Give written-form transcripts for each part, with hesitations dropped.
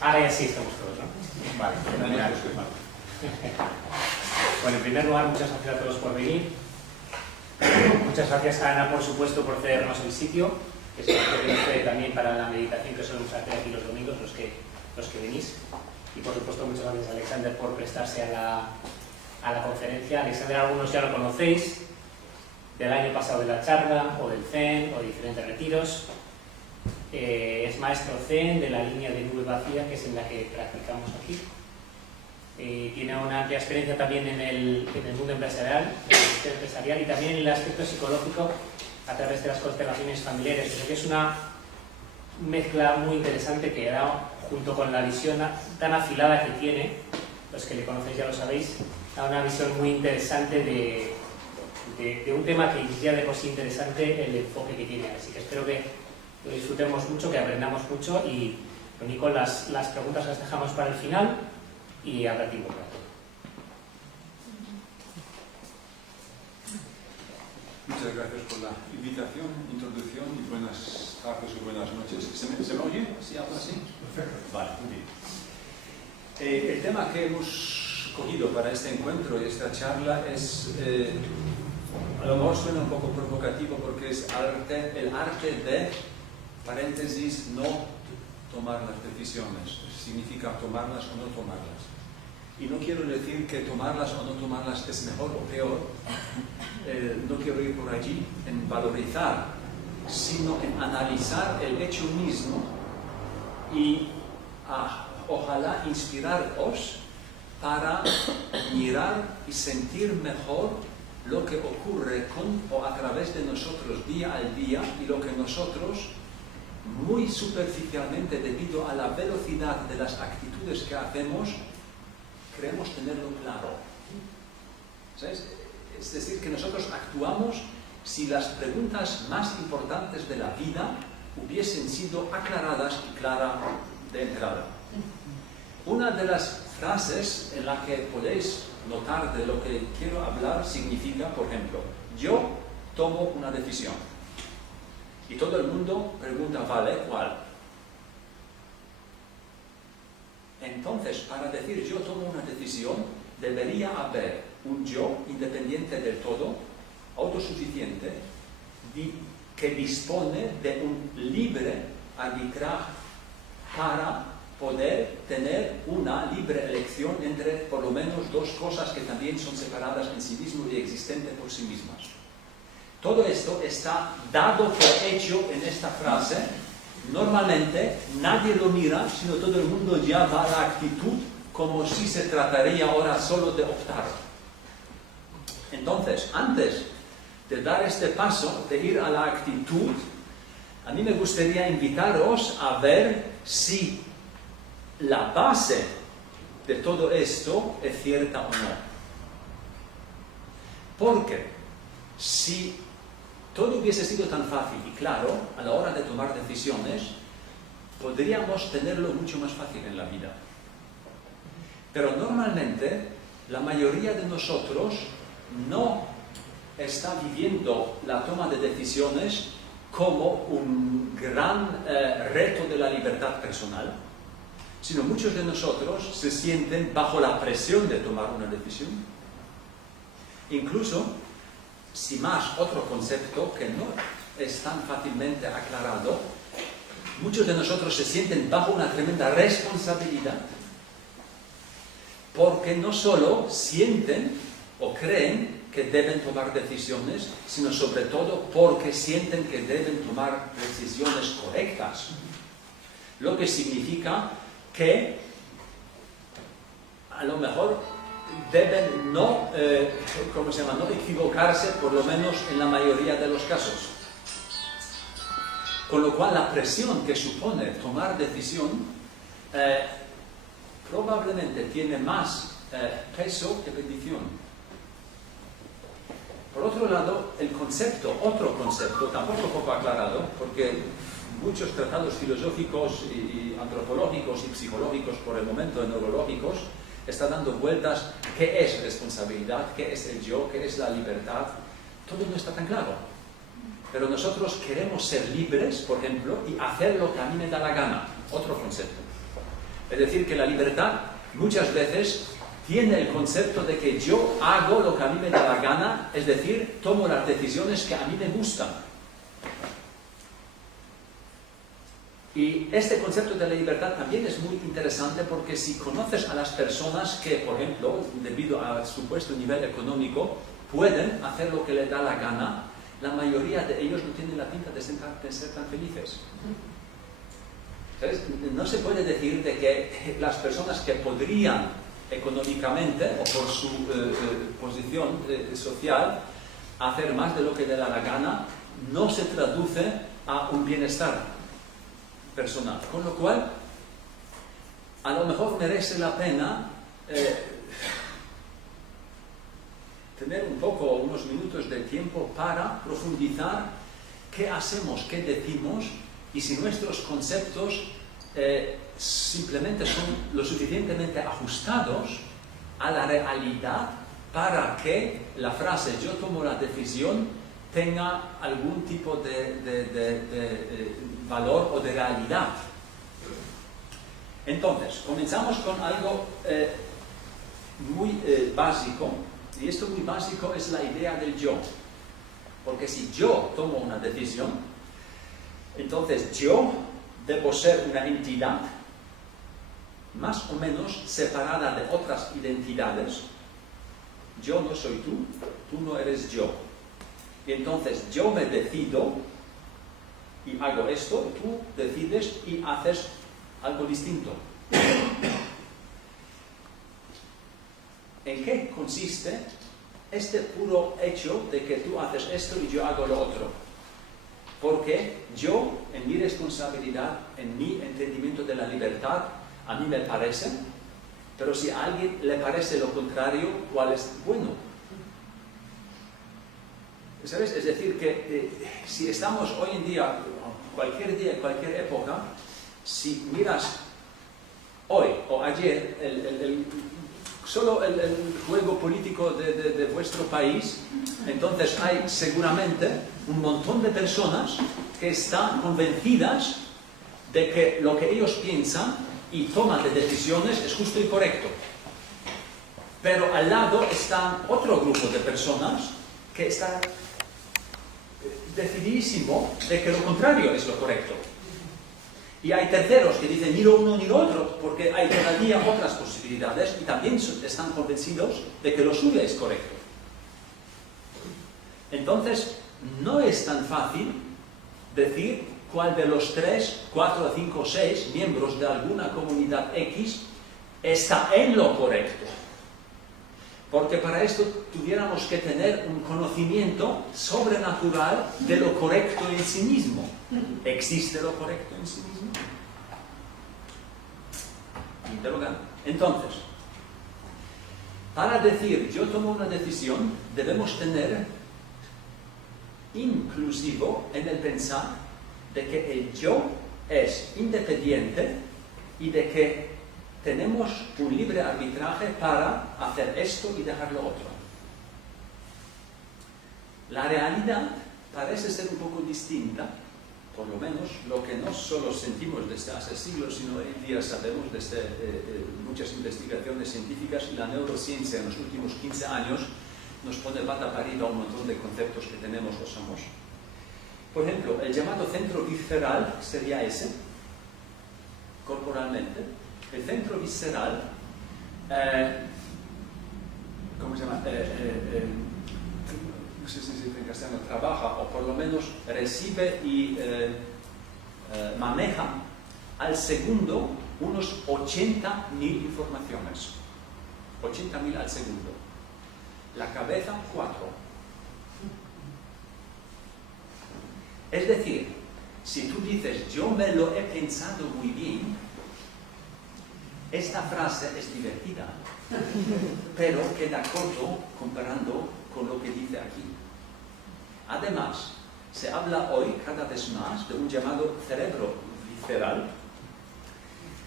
Ahora ya sí estamos todos, ¿no? Vale, fenomenal. Bueno, en primer lugar, muchas gracias a todos por venir. Muchas gracias a Ana, por supuesto, por cedernos el sitio, que es el que viene también para la meditación que solemos hacer aquí los domingos, los que venís. Y por supuesto, muchas gracias a Alexander por prestarse a la conferencia. Alexander, algunos ya lo conocéis, del año pasado de la charla, o del Zen, o de diferentes retiros. Es maestro Zen de la línea de nube vacía, que es en la que practicamos aquí. Tiene una amplia experiencia también en el mundo empresarial y también en el aspecto psicológico a través de las constelaciones familiares. Creo que es una mezcla muy interesante que da, junto con la visión tan afilada que tiene, los que le conocéis ya lo sabéis, da una visión muy interesante de un tema que ya de por sí interesante el enfoque que tiene. Así que espero que lo disfrutemos mucho, que aprendamos mucho y lo único, las preguntas las dejamos para el final y habrá tiempo para todo. Muchas gracias por la invitación, introducción y buenas tardes o buenas noches. ¿Se me oye? ¿Sí habla así? Perfecto. Vale, muy bien. El tema que hemos cogido para este encuentro y esta charla es, a lo mejor suena un poco provocativo porque es el arte de, paréntesis, no tomar las decisiones. Significa tomarlas o no tomarlas. Y no quiero decir que tomarlas o no tomarlas es mejor o peor, no quiero ir por allí en valorizar, sino en analizar el hecho mismo y ojalá inspiraros para mirar y sentir mejor lo que ocurre con o a través de nosotros día al día y lo que nosotros muy superficialmente, debido a la velocidad de las actitudes que hacemos, creemos tenerlo claro. ¿Sabes? Es decir, que nosotros actuamos si las preguntas más importantes de la vida hubiesen sido aclaradas y claras de entrada. Una de las frases en la que podéis notar de lo que quiero hablar significa, por ejemplo, yo tomo una decisión. Y todo el mundo pregunta, ¿vale? ¿Cuál? Entonces, para decir yo tomo una decisión, debería haber un yo independiente del todo, autosuficiente, que dispone de un libre arbitraje para poder tener una libre elección entre por lo menos dos cosas que también son separadas en sí mismo y existentes por sí mismas. Todo esto está dado por hecho en esta frase. Normalmente nadie lo mira, sino todo el mundo ya va a la actitud como si se trataría ahora solo de optar. Entonces, antes de dar este paso, de ir a la actitud, a mí me gustaría invitaros a ver si la base de todo esto es cierta o no. Porque si todo hubiese sido tan fácil y claro a la hora de tomar decisiones, podríamos tenerlo mucho más fácil en la vida. Pero normalmente la mayoría de nosotros no está viviendo la toma de decisiones como un gran reto de la libertad personal, sino muchos de nosotros se sienten bajo la presión de tomar una decisión. Incluso, si más otro concepto que no es tan fácilmente aclarado, muchos de nosotros se sienten bajo una tremenda responsabilidad, porque no solo sienten o creen que deben tomar decisiones, sino sobre todo porque sienten que deben tomar decisiones correctas. Lo que significa que a lo mejor deben no equivocarse, por lo menos en la mayoría de los casos. Con lo cual la presión que supone tomar decisión probablemente tiene más peso que bendición. Por otro lado, otro concepto, tampoco poco aclarado, porque muchos tratados filosóficos y antropológicos y psicológicos, por el momento neurológicos, están dando vueltas. ¿Qué es responsabilidad? ¿Qué es el yo? ¿Qué es la libertad? Todo no está tan claro. pero nosotros queremos ser libres, por ejemplo, y hacer lo que a mí me da la gana. Otro concepto. Es decir, que la libertad muchas veces tiene el concepto de que yo hago lo que a mí me da la gana, es decir, tomo las decisiones que a mí me gustan. Y este concepto de la libertad también es muy interesante porque si conoces a las personas que, por ejemplo, debido a su puesto nivel económico, pueden hacer lo que les da la gana, la mayoría de ellos no tienen la pinta de ser tan felices. ¿Sabes? No se puede decir de que las personas que podrían económicamente o por su posición social hacer más de lo que les da la gana, no se traduce a un bienestar personal. Con lo cual, a lo mejor merece la pena tener unos minutos de tiempo para profundizar qué hacemos, qué decimos y si nuestros conceptos simplemente son lo suficientemente ajustados a la realidad para que la frase yo tomo la decisión tenga algún tipo de valor o de realidad. Entonces, comenzamos con algo muy básico, y esto muy básico es la idea del yo. Porque si yo tomo una decisión, entonces yo debo ser una entidad más o menos separada de otras identidades. Yo no soy tú no eres yo. Y entonces yo me decido y hago esto, tú decides y haces algo distinto. ¿En qué consiste este puro hecho de que tú haces esto y yo hago lo otro? Porque yo, en mi responsabilidad, en mi entendimiento de la libertad, a mí me parece, pero si a alguien le parece lo contrario, ¿cuál es bueno? ¿Sabes? Es decir, que si estamos hoy en día, cualquier época, si miras hoy o ayer solo el juego político de vuestro país, entonces hay seguramente un montón de personas que están convencidas de que lo que ellos piensan y toman de decisiones es justo y correcto. Pero al lado está otro grupo de personas que están decididísimo de que lo contrario es lo correcto. Y hay terceros que dicen ni lo uno ni lo otro, porque hay todavía otras posibilidades y también están convencidos de que lo suyo es correcto. Entonces, no es tan fácil decir cuál de los 3, 4, 5, 6 miembros de alguna comunidad X está en lo correcto. Porque para esto tuviéramos que tener un conocimiento sobrenatural de lo correcto en sí mismo. ¿Existe lo correcto en sí mismo? Interrogante. Entonces, para decir yo tomo una decisión, debemos tener inclusivo en el pensar de que el yo es independiente y de que tenemos un libre arbitraje para hacer esto y dejar lo otro. La realidad parece ser un poco distinta, por lo menos lo que no solo sentimos desde hace siglos, sino hoy en día sabemos desde muchas investigaciones científicas y la neurociencia en los últimos 15 años nos pone pata para arriba un montón de conceptos que tenemos o somos. Por ejemplo, el llamado centro visceral sería ese, corporalmente. El centro visceral, ¿cómo se llama? No sé si se dice en castellano, trabaja o por lo menos recibe y maneja al segundo unos 80.000 informaciones. 80.000 al segundo. La cabeza, 4. Es decir, si tú dices, yo me lo he pensado muy bien, esta frase es divertida, pero queda corto comparando con lo que dice aquí. Además, se habla hoy cada vez más de un llamado cerebro visceral,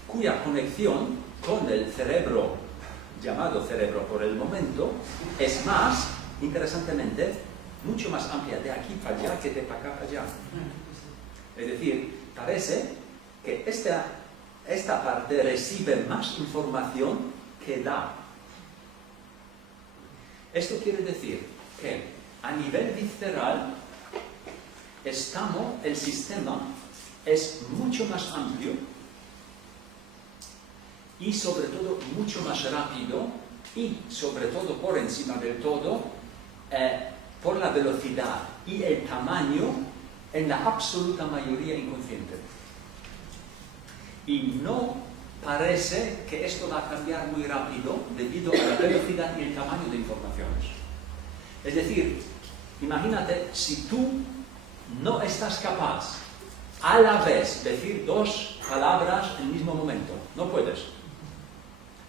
cuya conexión con el cerebro, llamado cerebro por el momento, es más, interesantemente, mucho más amplia de aquí para allá que de para acá para allá. Es decir, parece que esta parte recibe más información que da. Esto quiere decir que a nivel visceral el sistema es mucho más amplio y sobre todo mucho más rápido y sobre todo por encima del todo por la velocidad y el tamaño en la absoluta mayoría inconsciente. Y no parece que esto va a cambiar muy rápido debido a la velocidad y el tamaño de informaciones. Es decir, imagínate si tú no estás capaz a la vez decir dos palabras en el mismo momento. No puedes.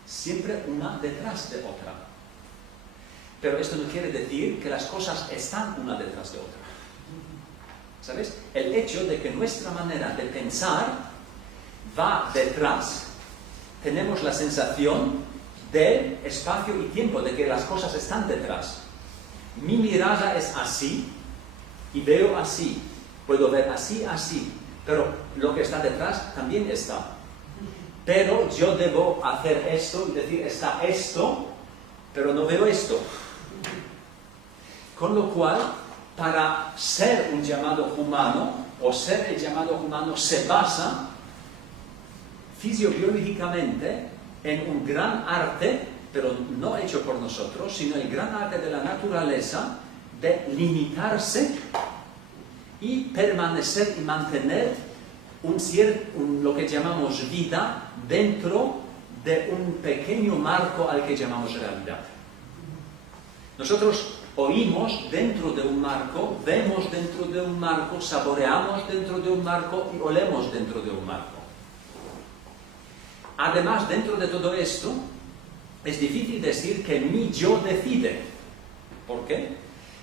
Siempre una detrás de otra. Pero esto no quiere decir que las cosas están una detrás de otra. ¿Sabes? El hecho de que nuestra manera de pensar va detrás. Tenemos la sensación del espacio y tiempo, de que las cosas están detrás. Mi mirada es así y veo así. Puedo ver así, así. Pero lo que está detrás también está. Pero yo debo hacer esto y decir, está esto, pero no veo esto. Con lo cual, para ser un llamado humano, o ser el llamado humano, se basa fisiobiológicamente en un gran arte, pero no hecho por nosotros, sino el gran arte de la naturaleza de limitarse y permanecer y mantener lo que llamamos vida dentro de un pequeño marco al que llamamos realidad. Nosotros oímos dentro de un marco, vemos dentro de un marco, saboreamos dentro de un marco y olemos dentro de un marco. Además, dentro de todo esto, es difícil decir que mi yo decide. ¿Por qué?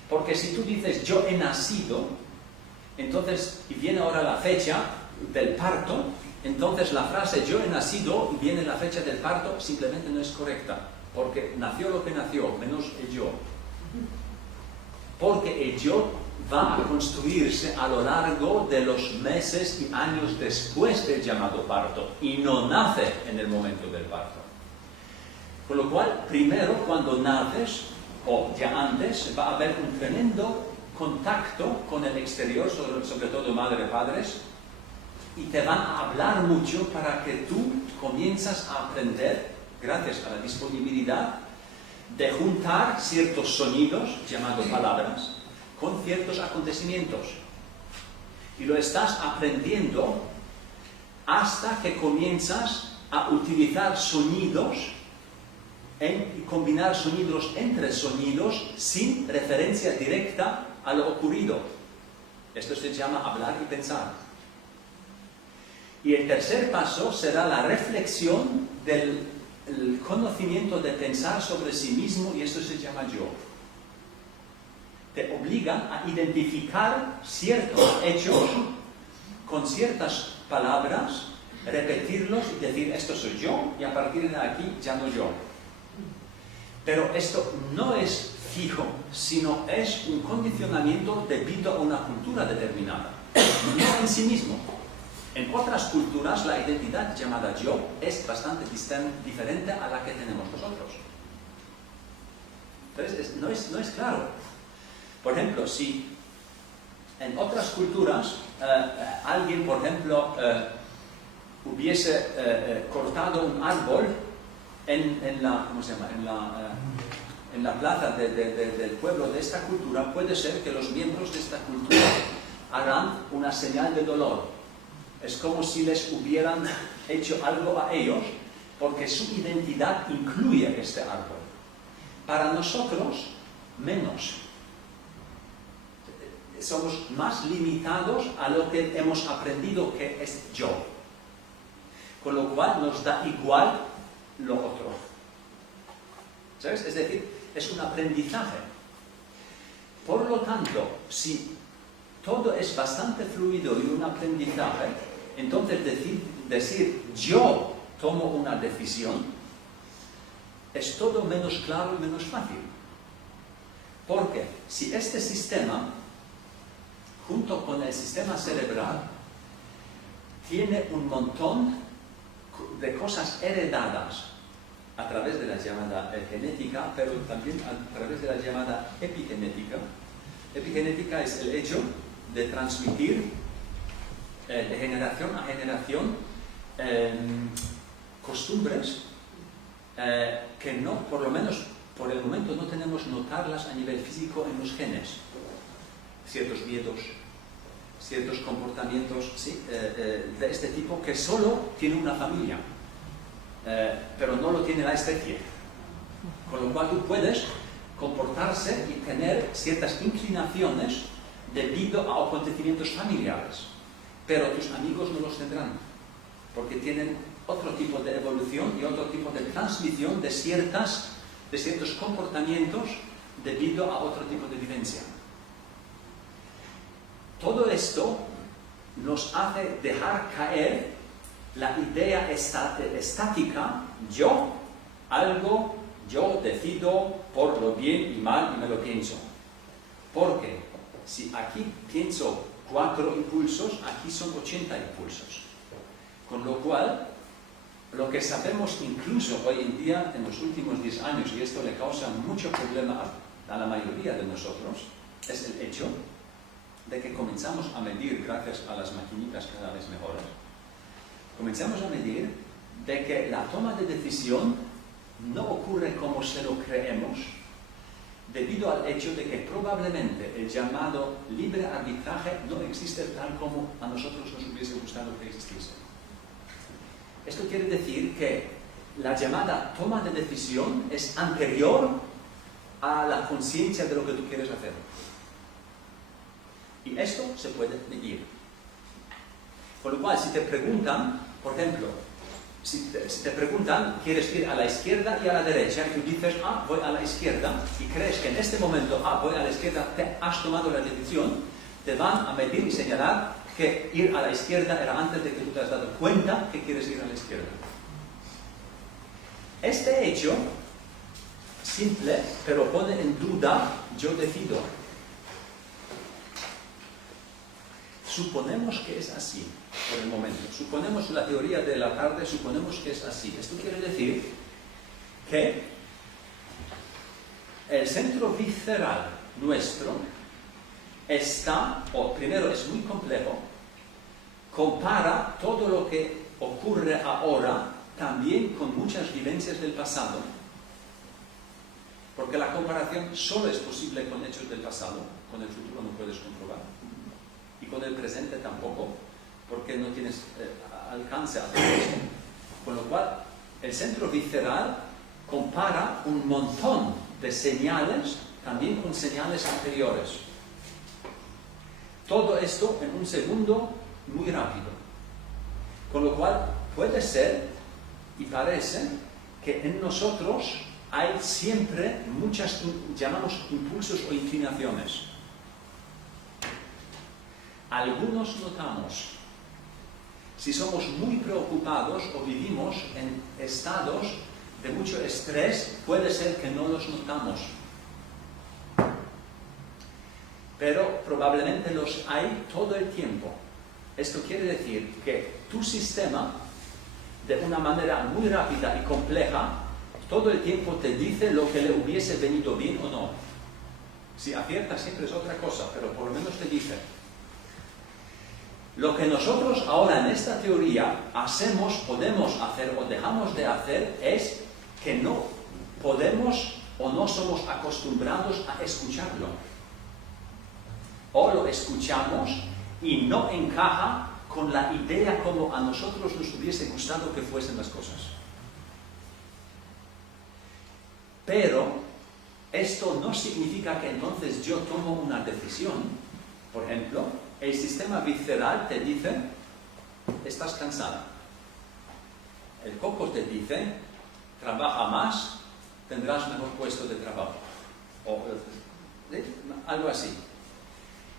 Porque si tú dices yo he nacido, entonces, y viene ahora la fecha del parto, entonces la frase yo he nacido y viene la fecha del parto simplemente no es correcta, porque nació lo que nació, menos el yo. Porque el yo va a construirse a lo largo de los meses y años después del llamado parto y no nace en el momento del parto. Con lo cual, primero cuando naces, o ya antes, va a haber un tremendo contacto con el exterior, sobre todo madre, padres, y te van a hablar mucho para que tú comienzas a aprender, gracias a la disponibilidad, de juntar ciertos sonidos, llamados palabras, con ciertos acontecimientos. Y lo estás aprendiendo hasta que comienzas a utilizar sonidos y combinar sonidos entre sonidos sin referencia directa a lo ocurrido. Esto se llama hablar y pensar. Y el tercer paso será la reflexión del conocimiento de pensar sobre sí mismo, y esto se llama yo. Te obliga a identificar ciertos hechos con ciertas palabras, repetirlos y decir esto soy yo, y a partir de aquí ya no yo. Pero esto no es fijo, sino es un condicionamiento debido a una cultura determinada, no en sí mismo. En otras culturas la identidad llamada yo es bastante diferente a la que tenemos nosotros. Entonces no es claro. Por ejemplo, si en otras culturas alguien, por ejemplo, hubiese cortado un árbol en la plaza del pueblo de esta cultura, puede ser que los miembros de esta cultura harán una señal de dolor. Es como si les hubieran hecho algo a ellos, porque su identidad incluye este árbol. Para nosotros, menos. Somos más limitados a lo que hemos aprendido que es yo. Con lo cual nos da igual lo otro. ¿Sabes? Es decir, es un aprendizaje. Por lo tanto, si todo es bastante fluido y un aprendizaje, entonces decir yo tomo una decisión es todo menos claro y menos fácil. Porque si este sistema, junto con el sistema cerebral, tiene un montón de cosas heredadas a través de la llamada genética, pero también a través de la llamada epigenética. Epigenética es el hecho de transmitir de generación a generación costumbres que no, por lo menos por el momento, no tenemos notarlas a nivel físico en los genes. Ciertos miedos, ciertos comportamientos, ¿sí? De este tipo que solo tiene una familia, pero no lo tiene la especie. Con lo cual tú puedes comportarse y tener ciertas inclinaciones debido a acontecimientos familiares, pero tus amigos no los tendrán, porque tienen otro tipo de evolución y otro tipo de transmisión de ciertos comportamientos debido a otro tipo de vivencia. Todo esto nos hace dejar caer la idea estática, yo decido por lo bien y mal y me lo pienso. Porque si aquí pienso 4 impulsos, aquí son 80 impulsos. Con lo cual, lo que sabemos incluso hoy en día, en los últimos 10 años, y esto le causa mucho problema a la mayoría de nosotros, es el hecho de que comenzamos a medir, gracias a las maquinitas cada vez mejores, comenzamos a medir de que la toma de decisión no ocurre como se lo creemos, debido al hecho de que probablemente el llamado libre arbitraje no existe tal como a nosotros nos hubiese gustado que existiese. Esto quiere decir que la llamada toma de decisión es anterior a la conciencia de lo que tú quieres hacer. Y esto se puede medir. Con lo cual, si te preguntan, por ejemplo, si te preguntan, ¿quieres ir a la izquierda y a la derecha? Y tú dices, voy a la izquierda, y crees que en este momento, voy a la izquierda, te has tomado la decisión, te van a medir y señalar que ir a la izquierda era antes de que tú te has dado cuenta que quieres ir a la izquierda. Este hecho, simple, pero pone en duda, yo decido. Suponemos que es así, por el momento. Suponemos la teoría de la tarde, suponemos que es así. Esto quiere decir que el centro visceral nuestro está, o primero es muy complejo, compara todo lo que ocurre ahora también con muchas vivencias del pasado, porque la comparación solo es posible con hechos del pasado, con el futuro no puedes comprobar, y con el presente tampoco, porque no tienes alcance a todo esto. Con lo cual, el centro visceral compara un montón de señales también con señales anteriores. Todo esto en un segundo muy rápido. Con lo cual, puede ser y parece que en nosotros hay siempre muchas, llamamos impulsos o inclinaciones. Algunos notamos. Si somos muy preocupados o vivimos en estados de mucho estrés, puede ser que no los notamos. Pero probablemente los hay todo el tiempo. Esto quiere decir que tu sistema, de una manera muy rápida y compleja, todo el tiempo te dice lo que le hubiese venido bien o no. Si acierta siempre es otra cosa, pero por lo menos te dice. Lo que nosotros ahora en esta teoría hacemos, podemos hacer o dejamos de hacer es que no podemos o no somos acostumbrados a escucharlo. O lo escuchamos y no encaja con la idea como a nosotros nos hubiese gustado que fuesen las cosas. Pero esto no significa que entonces yo tomo una decisión. Por ejemplo, el sistema visceral te dice, estás cansada. El coco te dice, trabaja más, tendrás mejor puesto de trabajo. O algo así.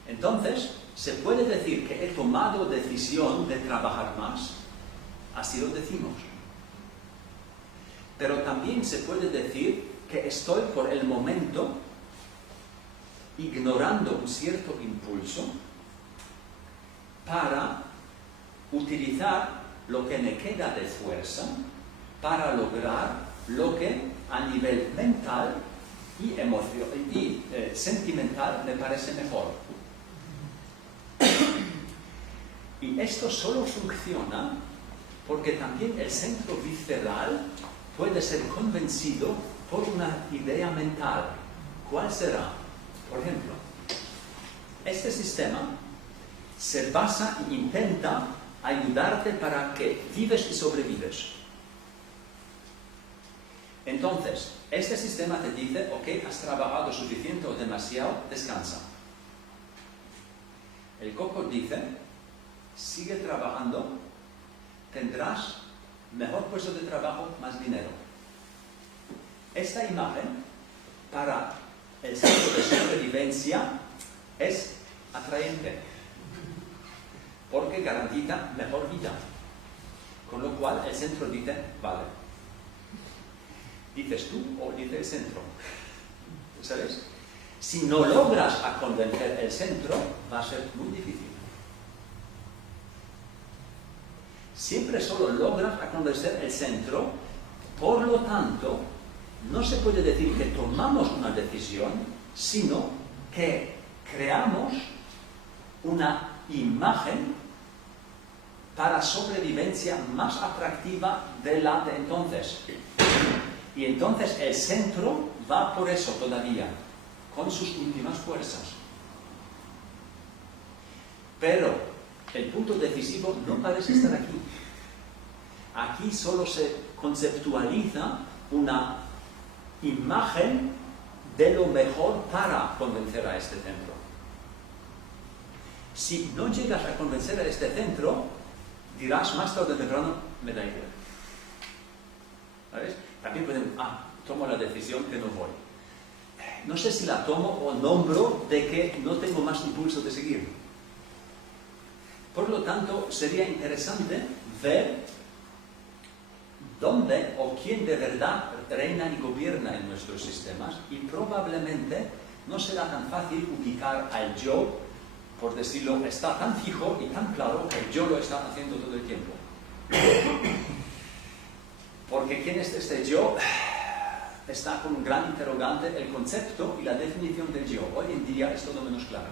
Entonces, se puede decir que he tomado decisión de trabajar más. Así lo decimos. Pero también se puede decir que estoy por el momento ignorando un cierto impulso para utilizar lo que me queda de fuerza para lograr lo que a nivel mental y sentimental me parece mejor. Y esto solo funciona porque también el centro visceral puede ser convencido por una idea mental. ¿Cuál será? Por ejemplo, este sistema se basa e intenta ayudarte para que vives y sobrevives. Entonces, este sistema te dice, ok, has trabajado suficiente o demasiado, descansa. El coco dice, sigue trabajando, tendrás mejor puesto de trabajo, más dinero. Esta imagen, para el centro de sobrevivencia, es atraente, porque garantiza mejor vida. Con lo cual, el centro dice, vale. ¿Dices tú o dice el centro? ¿Sabes? Si no logras a convencer el centro, va a ser muy difícil. Siempre solo logras a convencer el centro, por lo tanto, no se puede decir que tomamos una decisión, sino que creamos una imagen para sobrevivencia más atractiva de la de entonces. Y entonces el centro va por eso todavía, con sus últimas fuerzas. Pero el punto decisivo no parece estar aquí. Aquí solo se conceptualiza una imagen de lo mejor para convencer a este centro. Si no llegas a convencer a este centro, dirás más tarde o temprano, me da igual. ¿Sabes? También pueden, tomo la decisión que no voy. No sé si la tomo o nombro de que no tengo más impulso de seguir. Por lo tanto, sería interesante ver dónde o quién de verdad reina y gobierna en nuestros sistemas, y probablemente no será tan fácil ubicar al yo, por decirlo, está tan fijo y tan claro que el yo lo está haciendo todo el tiempo. Porque ¿quién es este yo? Está con un gran interrogante el concepto y la definición del yo. Hoy en día es todo menos claro.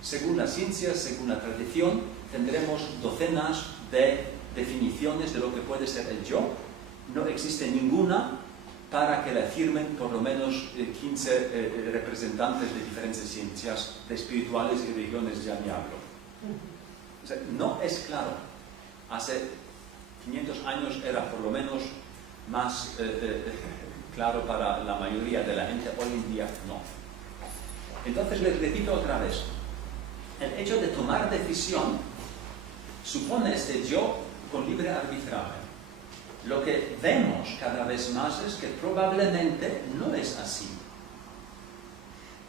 Según la ciencia, según la tradición, tendremos docenas de definiciones de lo que puede ser el yo. No existe ninguna para que la firmen por lo menos 15 representantes de diferentes ciencias, de espirituales y religiones, ya ni hablo. O sea, no es claro. Hace 500 años era por lo menos más claro para la mayoría de la gente, hoy en día no. Entonces les repito otra vez, el hecho de tomar decisión supone este yo con libre arbitraje. Lo que vemos cada vez más es que probablemente no es así.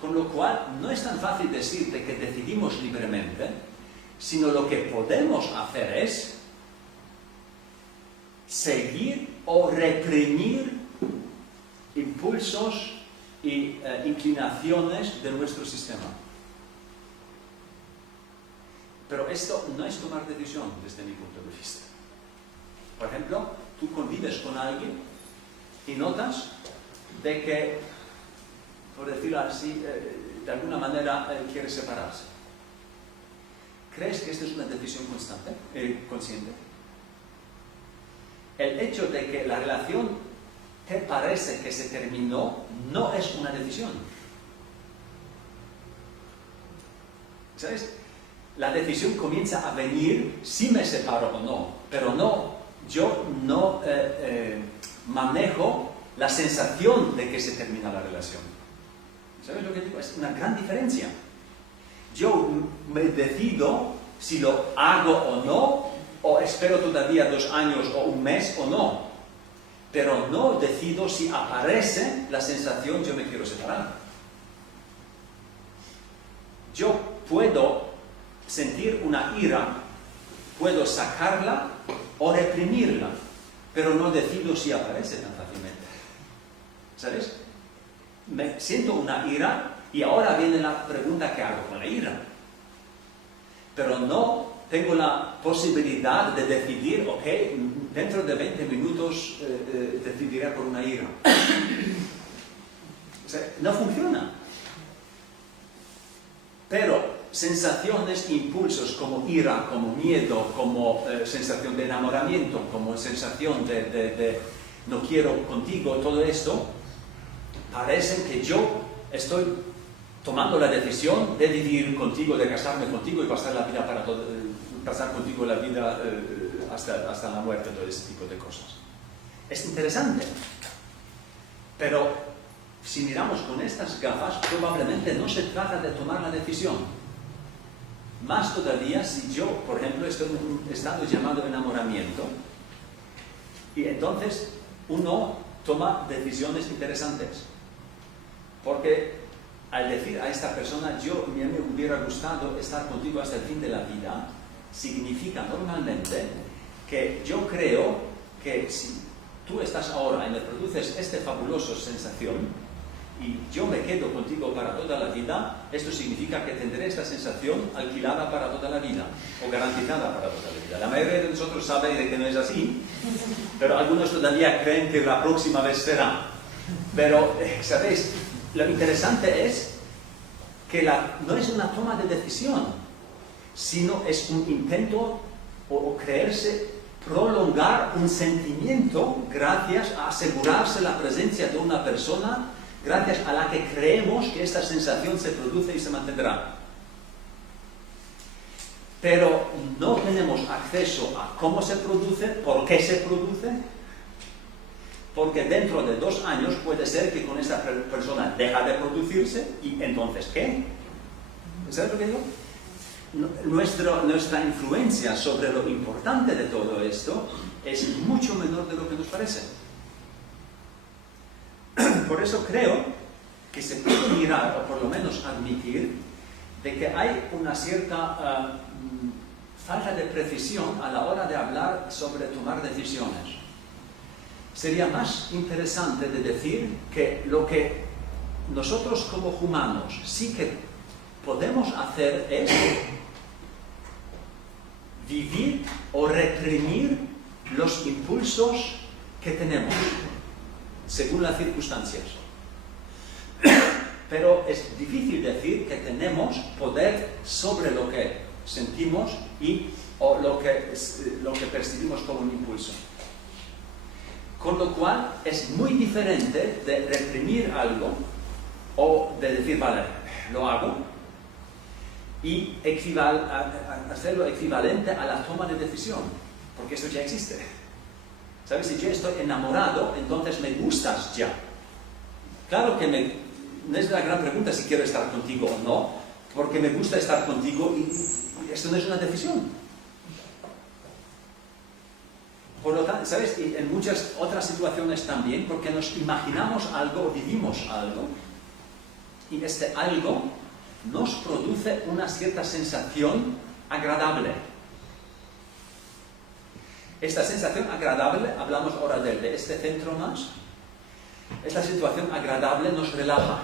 Con lo cual no es tan fácil decirte que decidimos libremente, sino lo que podemos hacer es seguir o reprimir impulsos y inclinaciones de nuestro sistema. Pero esto no es tomar decisión desde mi punto de vista. Por ejemplo, tú convives con alguien y notas de que, por decirlo así, de alguna manera quiere separarse. ¿Crees que esta es una decisión consciente? El hecho de que la relación te parece que se terminó no es una decisión. ¿Sabes? La decisión comienza a venir si me separo o no, pero no, yo no manejo la sensación de que se termina la relación. ¿Sabes lo que digo? Es una gran diferencia. Yo me decido si lo hago o no, o espero todavía 2 años o un mes o no, pero no decido si aparece la sensación yo me quiero separar. Yo puedo sentir una ira, puedo sacarla o reprimirla, pero no decido si aparece tan fácilmente. ¿Sabes? Siento una ira Y ahora viene la pregunta: ¿qué hago con la ira? Pero no tengo la posibilidad de decidir, ok, dentro de 20 minutos decidiré por una ira. O sea, no funciona. Pero sensaciones, impulsos como ira, como miedo, como sensación de enamoramiento, como sensación de no quiero contigo, todo esto, parecen que yo estoy tomando la decisión de vivir contigo, de casarme contigo y pasar la vida pasar contigo la vida hasta la muerte, todo ese tipo de cosas. Es interesante, pero si miramos con estas gafas, probablemente no se trata de tomar la decisión. Más todavía si yo, por ejemplo, estoy en un estado llamado enamoramiento, y entonces uno toma decisiones interesantes. Porque al decir a esta persona, me hubiera gustado estar contigo hasta el fin de la vida, significa normalmente que yo creo que si tú estás ahora y me produces esta fabulosa sensación, y yo me quedo contigo para toda la vida, esto significa que tendré esta sensación alquilada para toda la vida, o garantizada para toda la vida. La mayoría de nosotros sabe de que no es así, pero algunos todavía creen que la próxima vez será. Pero, ¿sabéis? Lo interesante es que no es una toma de decisión, sino es un intento o creerse prolongar un sentimiento gracias a asegurarse la presencia de una persona gracias a la que creemos que esta sensación se produce y se mantendrá. Pero no tenemos acceso a cómo se produce, por qué se produce, porque dentro de 2 años puede ser que con esta persona deja de producirse, y entonces ¿qué? ¿Sabes lo que digo? Nuestra influencia sobre lo importante de todo esto es mucho menor de lo que nos parece. Por eso creo que se puede mirar, o por lo menos admitir, de que hay una cierta falta de precisión a la hora de hablar sobre tomar decisiones. Sería más interesante de decir que lo que nosotros como humanos sí que podemos hacer es vivir o reprimir los impulsos que tenemos, según las circunstancias. Pero es difícil decir que tenemos poder sobre lo que sentimos o lo que percibimos como un impulso. Con lo cual es muy diferente de reprimir algo o de decir, vale, lo hago, y hacerlo equivalente a la toma de decisión, porque eso ya existe. ¿Sabes? Si yo estoy enamorado, entonces me gustas ya. Claro que no es la gran pregunta si quiero estar contigo o no, porque me gusta estar contigo y esto no es una decisión. Por lo tanto, ¿sabes? Y en muchas otras situaciones también, porque nos imaginamos algo o vivimos algo, y este algo nos produce una cierta sensación agradable. Esta sensación agradable, hablamos ahora de este centro más, esta situación agradable nos relaja.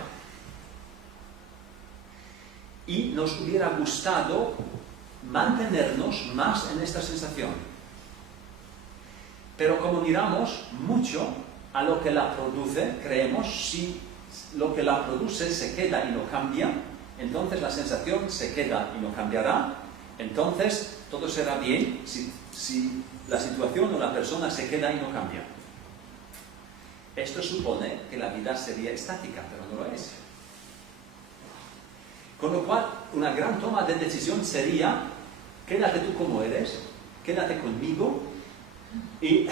Y nos hubiera gustado mantenernos más en esta sensación. Pero como miramos mucho a lo que la produce, creemos si lo que la produce se queda y no cambia, entonces la sensación se queda y no cambiará, entonces todo será bien si la situación o la persona se queda y no cambia. Esto supone que la vida sería estática, pero no lo es. Con lo cual, una gran toma de decisión sería: quédate tú como eres, quédate conmigo, y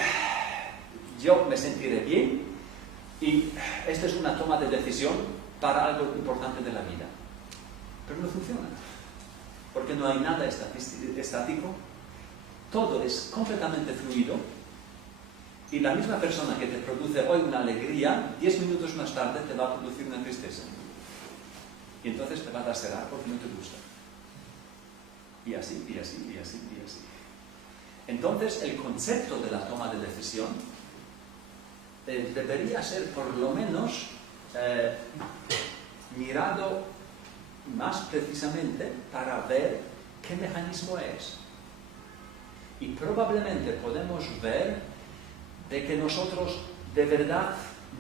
yo me sentiré bien, y esta es una toma de decisión para algo importante de la vida. Pero no funciona, porque no hay nada estático, todo es completamente fluido, y la misma persona que te produce hoy una alegría, 10 minutos más tarde te va a producir una tristeza. Y entonces te va a lacerar porque no te gusta. Y así, y así, y así, y así. Entonces, el concepto de la toma de decisión debería ser por lo menos mirado más precisamente para ver qué mecanismo es. Y probablemente podemos ver de que nosotros de verdad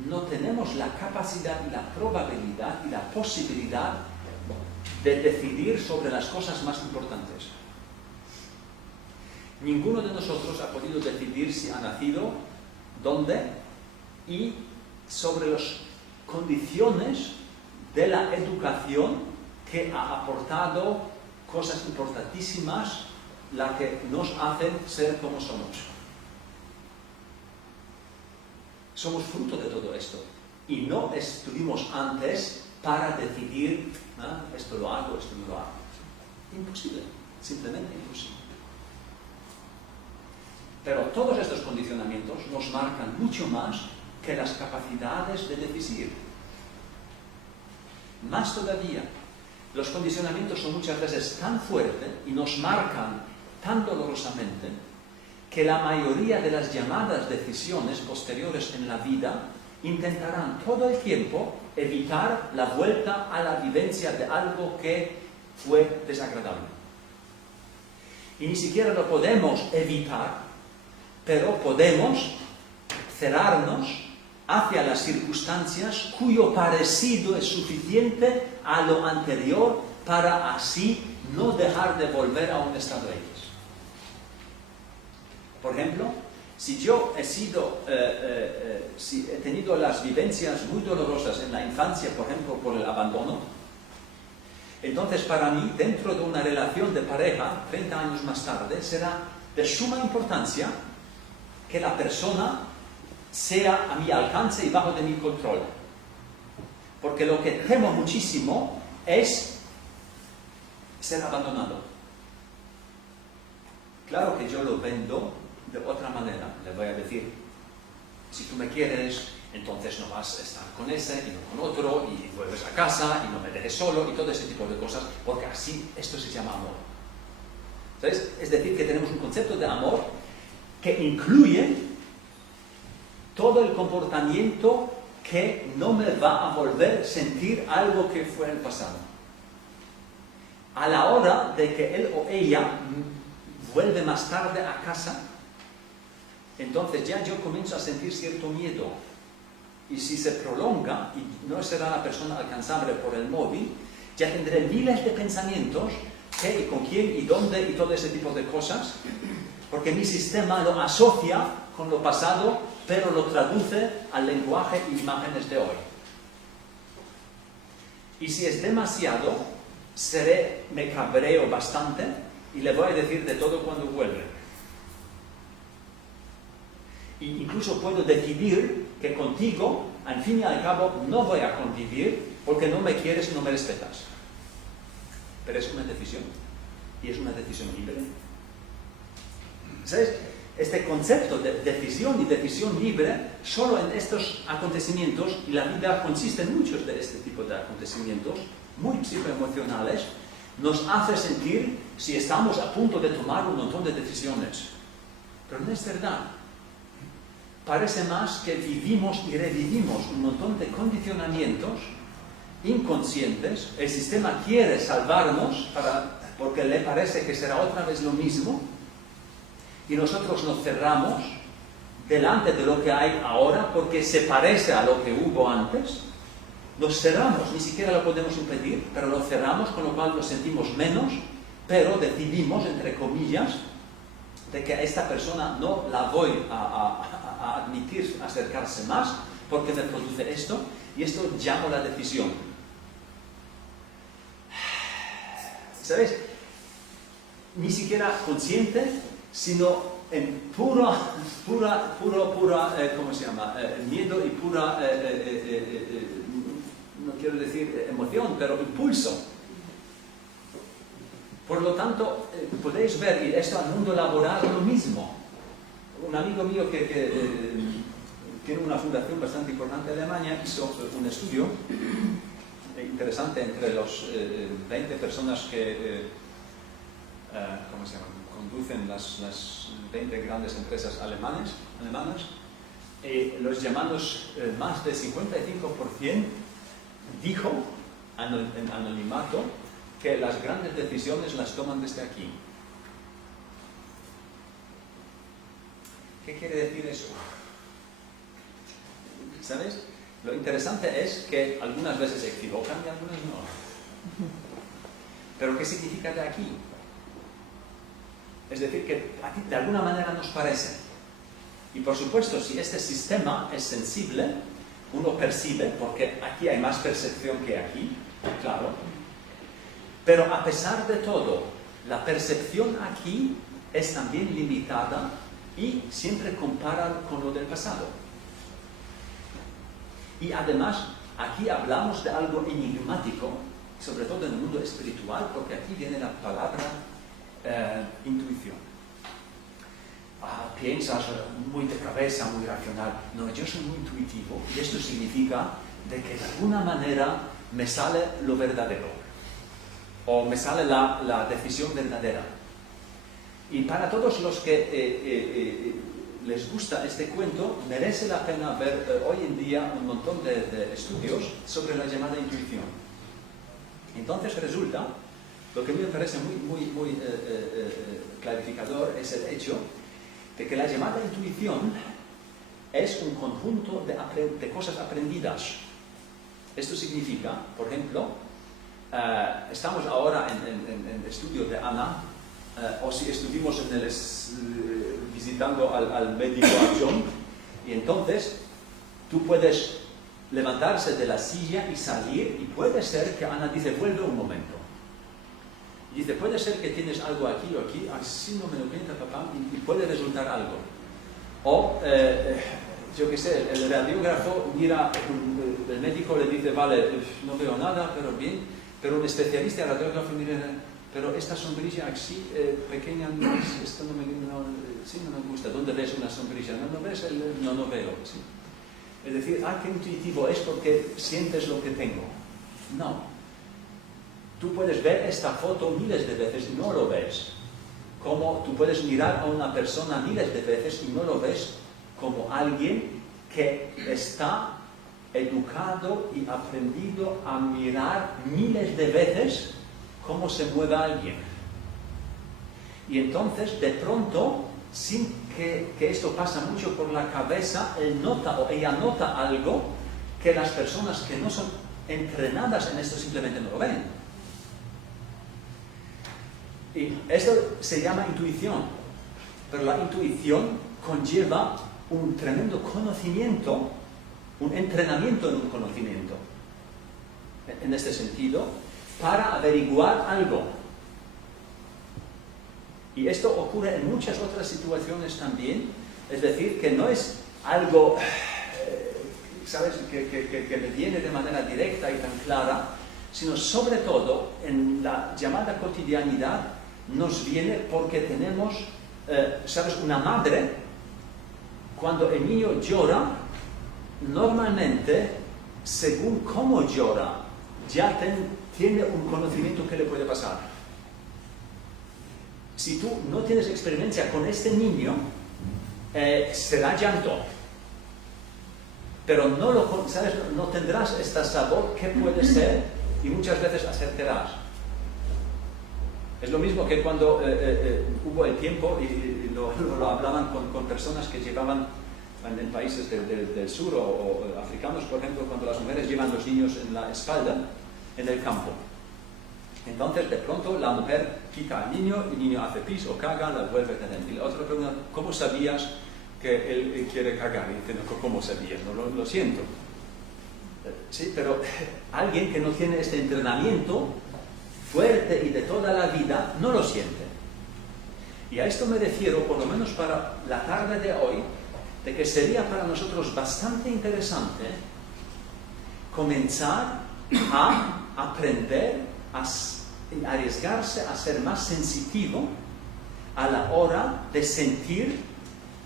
no tenemos la capacidad y la probabilidad y la posibilidad de decidir sobre las cosas más importantes. Ninguno de nosotros ha podido decidir si ha nacido, dónde y sobre las condiciones de la educación que ha aportado cosas importantísimas, las que nos hacen ser como somos. Somos fruto de todo esto y no estuvimos antes para decidir esto lo hago, esto no lo hago. Imposible, simplemente imposible. Pero todos estos condicionamientos nos marcan mucho más que las capacidades de decidir. Más todavía, los condicionamientos son muchas veces tan fuertes y nos marcan tan dolorosamente que la mayoría de las llamadas decisiones posteriores en la vida intentarán todo el tiempo evitar la vuelta a la vivencia de algo que fue desagradable. Y ni siquiera lo podemos evitar, pero podemos cerrarnos hacia las circunstancias cuyo parecido es suficiente a lo anterior para así no dejar de volver a un estado X. Por ejemplo, si yo si he tenido las vivencias muy dolorosas en la infancia, por ejemplo, por el abandono, entonces para mí, dentro de una relación de pareja, 30 años más tarde, será de suma importancia que la persona sea a mi alcance y bajo de mi control. Porque lo que temo muchísimo es ser abandonado. Claro que yo lo vendo de otra manera. Le voy a decir, si tú me quieres, entonces no vas a estar con ese y no con otro, y vuelves a casa y no me dejes solo, y todo ese tipo de cosas, porque así esto se llama amor. ¿Sabes? Es decir, que tenemos un concepto de amor que incluye todo el comportamiento que no me va a volver a sentir algo que fue en el pasado. A la hora de que él o ella vuelve más tarde a casa, entonces ya yo comienzo a sentir cierto miedo. Y si se prolonga y no será la persona alcanzable por el móvil, ya tendré miles de pensamientos, qué y con quién y dónde y todo ese tipo de cosas, porque mi sistema lo asocia con lo pasado, pero lo traduce al lenguaje e imágenes de hoy. Y si es demasiado, me cabreo bastante y le voy a decir de todo cuando vuelve. E incluso puedo decidir que contigo, al fin y al cabo, no voy a convivir porque no me quieres y no me respetas. Pero es una decisión. Y es una decisión libre. ¿Sabes? Este concepto de decisión y decisión libre, solo en estos acontecimientos, y la vida consiste en muchos de este tipo de acontecimientos, muy psicoemocionales, nos hace sentir si estamos a punto de tomar un montón de decisiones. Pero no es verdad. Parece más que vivimos y revivimos un montón de condicionamientos inconscientes. El sistema quiere salvarnos porque le parece que será otra vez lo mismo, y nosotros nos cerramos delante de lo que hay ahora porque se parece a lo que hubo antes. Nos cerramos, ni siquiera lo podemos impedir, pero lo cerramos, con lo cual nos sentimos menos, pero decidimos, entre comillas, de que a esta persona no la voy a admitir acercarse más porque me produce esto, y esto llamo la decisión. ¿Sabes? Ni siquiera consciente, sino en pura ¿cómo se llama? Miedo y pura, no quiero decir emoción, pero impulso. Por lo tanto, podéis ver, y esto al mundo laboral lo mismo. Un amigo mío que tiene una fundación bastante importante en Alemania hizo un estudio interesante entre los 20 personas que ¿cómo se llama? Conducen las 20 grandes empresas alemanas. Los llamados más del 55% dijo en anonimato que las grandes decisiones las toman desde aquí. ¿Qué quiere decir eso? ¿Sabes? Lo interesante es que algunas veces se equivocan y algunas no. Pero ¿qué significa de aquí? Es decir, que aquí de alguna manera nos parece. Y por supuesto, si este sistema es sensible, uno percibe, porque aquí hay más percepción que aquí, claro. Pero a pesar de todo, la percepción aquí es también limitada y siempre compara con lo del pasado. Y además, aquí hablamos de algo enigmático, sobre todo en el mundo espiritual, porque aquí viene la palabra intuición. Piensas muy de cabeza, muy racional. No, yo soy muy intuitivo y esto significa de que de alguna manera me sale lo verdadero o me sale la decisión verdadera. Y para todos los que les gusta este cuento, merece la pena ver hoy en día un montón de estudios sobre la llamada intuición. Entonces resulta, lo que a mí me parece muy clarificador es el hecho de que la llamada intuición es un conjunto de cosas aprendidas. Esto significa, por ejemplo, estamos ahora en el estudio de Ana, o si estuvimos visitando al médico a John, y entonces tú puedes levantarse de la silla y salir, y puede ser que Ana dice, vuelve un momento. Y dice, puede ser que tienes algo aquí o aquí, así no me lo cuenta papá, y puede resultar algo. O, yo qué sé, el radiógrafo mira, el médico le dice, vale, no veo nada, pero bien, pero un especialista, el radiógrafo mira, pero esta sombrilla así, pequeña, esto no me gusta. ¿Dónde ves una sombrilla? ¿No ves? No veo. ¿Sí? Es decir, qué intuitivo es porque sientes lo que tengo. No. Tú puedes ver esta foto miles de veces y no lo ves. Como tú puedes mirar a una persona miles de veces y no lo ves como alguien que está educado y aprendido a mirar miles de veces cómo se mueve alguien. Y entonces, de pronto, sin que esto pasa mucho por la cabeza, él nota o ella nota algo que las personas que no son entrenadas en esto simplemente no lo ven. Y esto se llama intuición, pero la intuición conlleva un tremendo conocimiento, un entrenamiento en un conocimiento. En este sentido, para averiguar algo. Y esto ocurre en muchas otras situaciones también, es decir, que no es algo, ¿sabes?, que me viene de manera directa y tan clara, sino sobre todo en la llamada cotidianidad nos viene porque tenemos, ¿sabes?, una madre, cuando el niño llora, normalmente, según cómo llora, ya tiene un conocimiento que le puede pasar. Si tú no tienes experiencia con este niño, será llanto. Pero no, ¿sabes?, no tendrás este sabor que puede ser y muchas veces acertarás. Es lo mismo que cuando hubo el tiempo y lo hablaban con personas que llevaban en países del sur o africanos, por ejemplo, cuando las mujeres llevan los niños en la espalda en el campo. Entonces, de pronto, la mujer quita al niño, el niño hace pis o caga, la vuelve a tener. Y la otra pregunta, ¿cómo sabías que él quiere cagar? Y dice, no, ¿cómo sabías? No, lo siento. Sí, pero alguien que no tiene este entrenamiento fuerte y de toda la vida, no lo siente. Y a esto me refiero, por lo menos para la tarde de hoy, de que sería para nosotros bastante interesante comenzar a aprender a arriesgarse a ser más sensitivo a la hora de sentir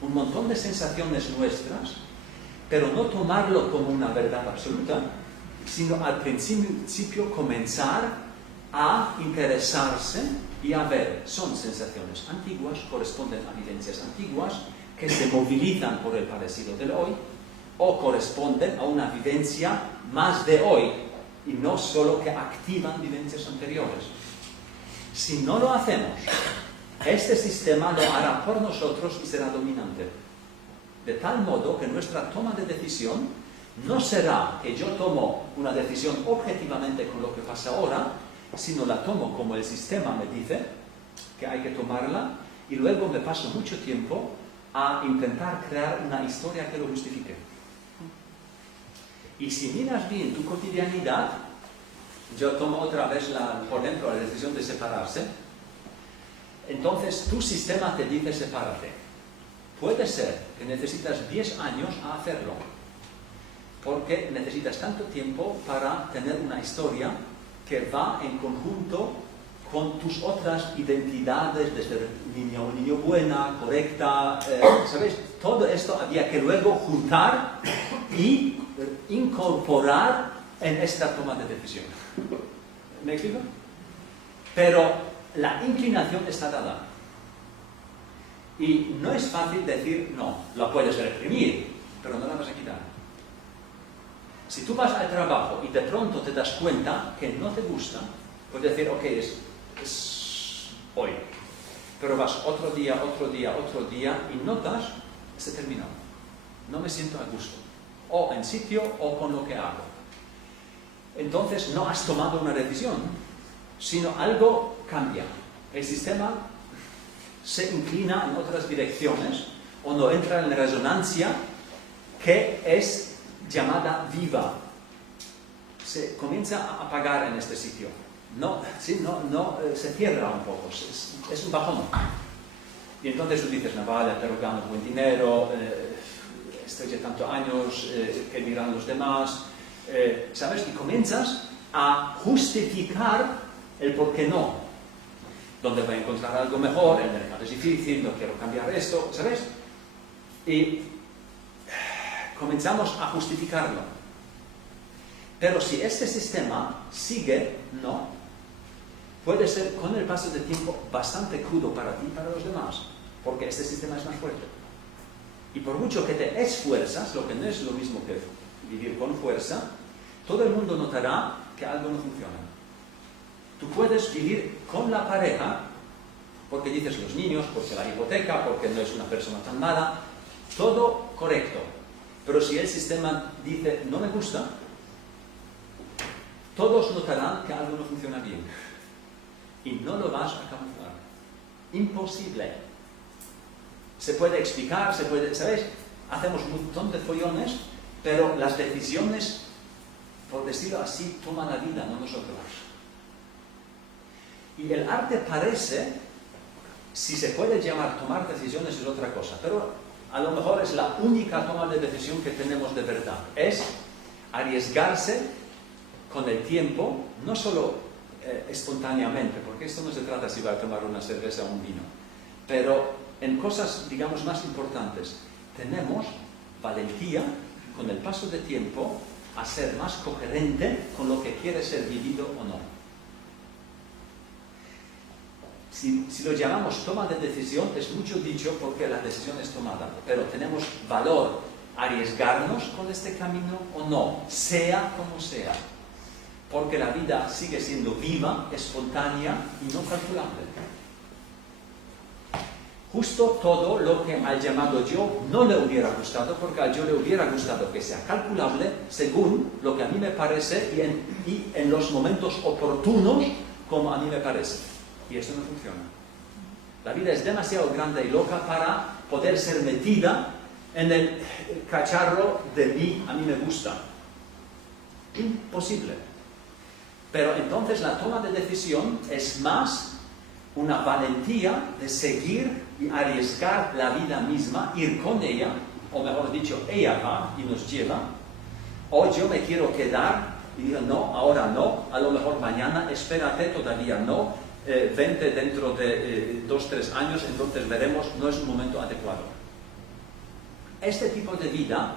un montón de sensaciones nuestras, pero no tomarlo como una verdad absoluta, sino al principio comenzar a interesarse y a ver, son sensaciones antiguas, corresponden a vivencias antiguas que se movilizan por el parecido del hoy, o corresponden a una vivencia más de hoy, y no solo que activan vivencias anteriores. Si no lo hacemos, este sistema lo hará por nosotros y será dominante. De tal modo que nuestra toma de decisión no será que yo tomo una decisión objetivamente con lo que pasa ahora, sino la tomo como el sistema me dice que hay que tomarla y luego me paso mucho tiempo a intentar crear una historia que lo justifique. Y si miras bien tu cotidianidad, yo tomo otra vez, por ejemplo, la decisión de separarse, entonces tu sistema te dice sepárate. Puede ser que necesitas 10 años a hacerlo, porque necesitas tanto tiempo para tener una historia que va en conjunto con tus otras identidades, desde niño buena, correcta, ¿sabes? Todo esto había que luego juntar y incorporar en esta toma de decisión. ¿Me explico? Pero la inclinación está dada. Y no es fácil decir, no, la puedes reprimir, pero no la vas a quitar. Si tú vas al trabajo y de pronto te das cuenta que no te gusta, puedes decir, ok, es hoy. Pero vas otro día y notas, se terminó. No me siento a gusto. O en sitio o con lo que hago. Entonces no has tomado una decisión, sino algo cambia. El sistema se inclina en otras direcciones o no entra en resonancia que es llamada viva. Se comienza a apagar en este sitio. Se cierra un poco, es un bajón. Y entonces tú dices, no vale, pero gano buen dinero, estoy ya tantos años, ¿qué dirán los demás? ¿Sabes? Y comienzas a justificar el por qué no. ¿Dónde voy a encontrar algo mejor? El mercado es difícil, no quiero cambiar esto, ¿sabes? Y comenzamos a justificarlo. Pero si este sistema sigue, no, puede ser con el paso del tiempo bastante crudo para ti y para los demás, porque este sistema es más fuerte. Y por mucho que te esfuerzas, lo que no es lo mismo que vivir con fuerza, todo el mundo notará que algo no funciona. Tú puedes vivir con la pareja, porque dices los niños, porque la hipoteca, porque no es una persona tan mala, todo correcto. Pero si el sistema dice, no me gusta, todos notarán que algo no funciona bien. Y no lo vas a camuflar. Imposible. Se puede explicar, ¿sabes? Hacemos un montón de follones, pero las decisiones, por decirlo así, toman la vida, no nosotros. Y el arte parece, si se puede llamar tomar decisiones es otra cosa, pero a lo mejor es la única toma de decisión que tenemos de verdad. Es arriesgarse con el tiempo, no solo espontáneamente, porque esto no se trata si va a tomar una cerveza o un vino, pero en cosas, digamos, más importantes, tenemos valentía con el paso del tiempo a ser más coherente con lo que quiere ser vivido o no. Si lo llamamos toma de decisión, es mucho dicho porque la decisión es tomada, pero tenemos valor arriesgarnos con este camino o no, sea como sea, porque la vida sigue siendo viva, espontánea y no calculable. Justo todo lo que al llamado yo no le hubiera gustado, porque al yo le hubiera gustado que sea calculable según lo que a mí me parece y en los momentos oportunos como a mí me parece. Y esto no funciona. La vida es demasiado grande y loca para poder ser metida en el cacharro de a mí me gusta. Imposible. Pero entonces la toma de decisión es más una valentía de seguir y arriesgar la vida misma, ir con ella, o mejor dicho, ella va y nos lleva, o yo me quiero quedar y digo, no, ahora no, a lo mejor mañana, espérate, todavía no, vente dentro de 2-3 años, entonces veremos, no es un momento adecuado. Este tipo de vida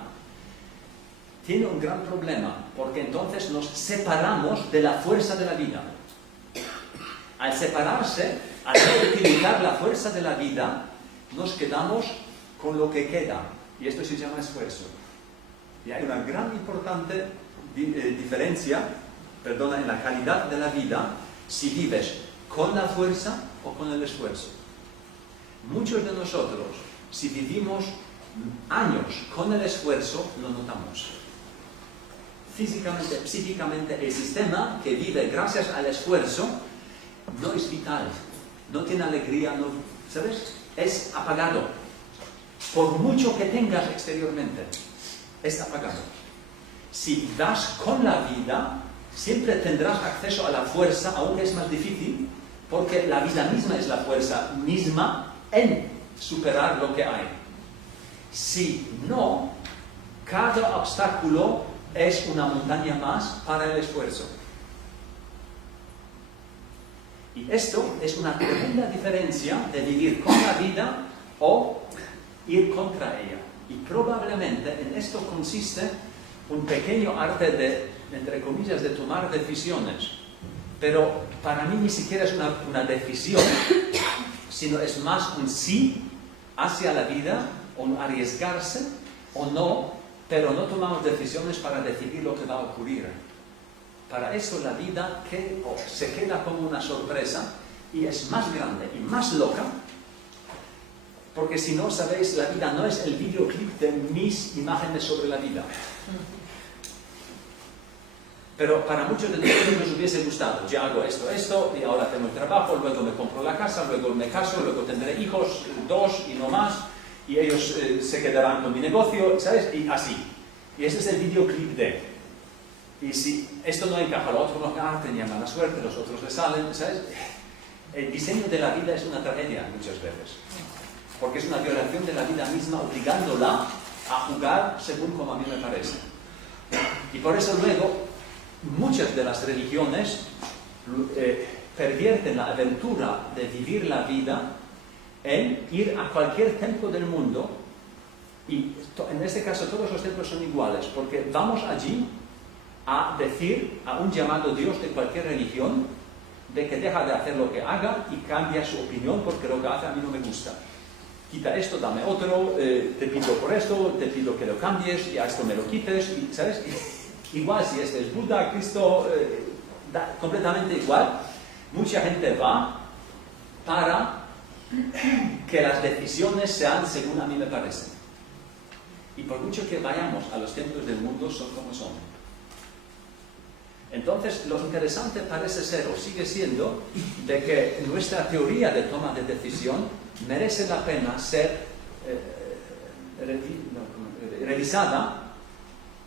tiene un gran problema, porque entonces nos separamos de la fuerza de la vida. Al separarse, al no utilizar la fuerza de la vida, nos quedamos con lo que queda, y esto se llama esfuerzo. Y hay una gran importante diferencia en la calidad de la vida si vives con la fuerza o con el esfuerzo. Muchos de nosotros, si vivimos años con el esfuerzo, lo notamos. Físicamente, psíquicamente, el sistema que vive gracias al esfuerzo no es vital, no tiene alegría, no, ¿sabes? Es apagado. Por mucho que tengas exteriormente, es apagado. Si das con la vida, siempre tendrás acceso a la fuerza, aunque es más difícil, porque la vida misma es la fuerza misma en superar lo que hay. Si no, cada obstáculo es una montaña más para el esfuerzo. Y esto es una tremenda diferencia de vivir con la vida o ir contra ella. Y probablemente en esto consiste un pequeño arte de, entre comillas, de tomar decisiones. Pero para mí ni siquiera es una decisión, sino es más un sí hacia la vida, o un arriesgarse o no, pero no tomamos decisiones para decidir lo que va a ocurrir. Para eso la vida se queda como una sorpresa y es más grande y más loca, porque si no sabéis, la vida no es el videoclip de mis imágenes sobre la vida. Pero para muchos de nosotros nos hubiese gustado, ya hago esto, y ahora tengo el trabajo, luego me compro la casa, luego me caso, luego tendré hijos, 2 y no más, y ellos se quedarán con mi negocio, ¿sabes? Y así. Y ese es el videoclip de. Y si esto no encaja, lo otro no encaja, tenía mala suerte, los otros le salen, ¿sabes? El diseño de la vida es una tragedia muchas veces, porque es una violación de la vida misma, obligándola a jugar según como a mí me parece. Y por eso luego, muchas de las religiones pervierten la aventura de vivir la vida en ir a cualquier templo del mundo, y en este caso todos los templos son iguales, porque vamos allí a decir a un llamado Dios de cualquier religión de que deja de hacer lo que haga y cambia su opinión porque lo que hace a mí no me gusta. Quita esto, dame otro, te pido por esto, te pido que lo cambies y a esto me lo quites, y, ¿sabes? Igual si este es Buda, Cristo, completamente igual. Mucha gente va para que las decisiones sean según a mí me parece. Y por mucho que vayamos a los templos del mundo, son como son. Entonces, lo interesante parece ser, o sigue siendo, de que nuestra teoría de toma de decisión merece la pena ser revisada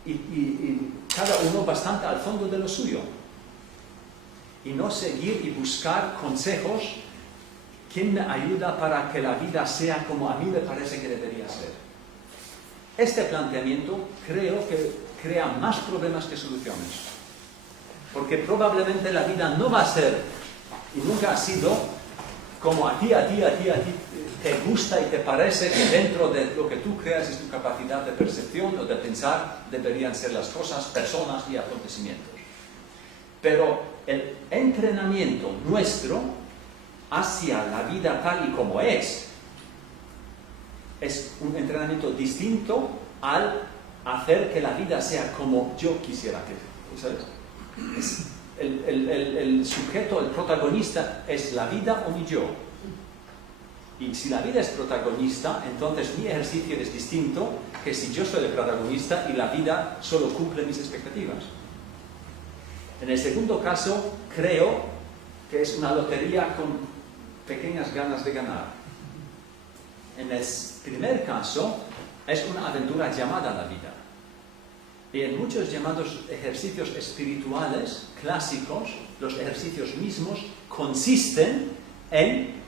y cada uno bastante al fondo de lo suyo. Y no seguir y buscar consejos. ¿Quién me ayuda para que la vida sea como a mí me parece que debería ser? Este planteamiento creo que crea más problemas que soluciones. Porque probablemente la vida no va a ser, y nunca ha sido, como a ti te gusta y te parece que dentro de lo que tú creas es tu capacidad de percepción o de pensar deberían ser las cosas, personas y acontecimientos. Pero el entrenamiento nuestro hacia la vida tal y como es un entrenamiento distinto al hacer que la vida sea como yo quisiera que, ¿sabes? El sujeto, el protagonista es la vida o mi yo. Y si la vida es protagonista, entonces mi ejercicio es distinto que si yo soy el protagonista y la vida solo cumple mis expectativas. En el segundo caso, creo que es una lotería con pequeñas ganas de ganar. En el primer caso, es una aventura llamada la vida. Y en muchos llamados ejercicios espirituales clásicos, los ejercicios mismos consisten en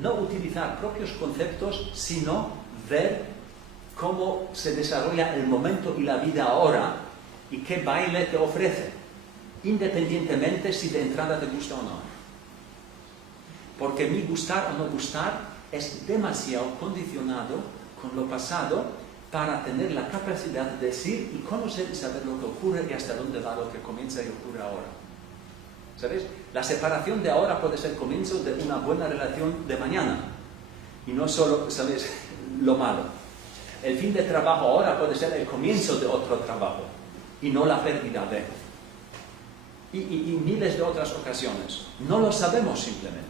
no utilizar propios conceptos, sino ver cómo se desarrolla el momento y la vida ahora y qué baile te ofrece, independientemente si de entrada te gusta o no. Porque mi gustar o no gustar es demasiado condicionado con lo pasado para tener la capacidad de decir y conocer y saber lo que ocurre y hasta dónde va lo que comienza y ocurre ahora. ¿Sabes? La separación de ahora puede ser el comienzo de una buena relación de mañana. Y no solo, ¿sabes?, lo malo. El fin de trabajo ahora puede ser el comienzo de otro trabajo. Y no la pérdida de. y miles de otras ocasiones. No lo sabemos simplemente.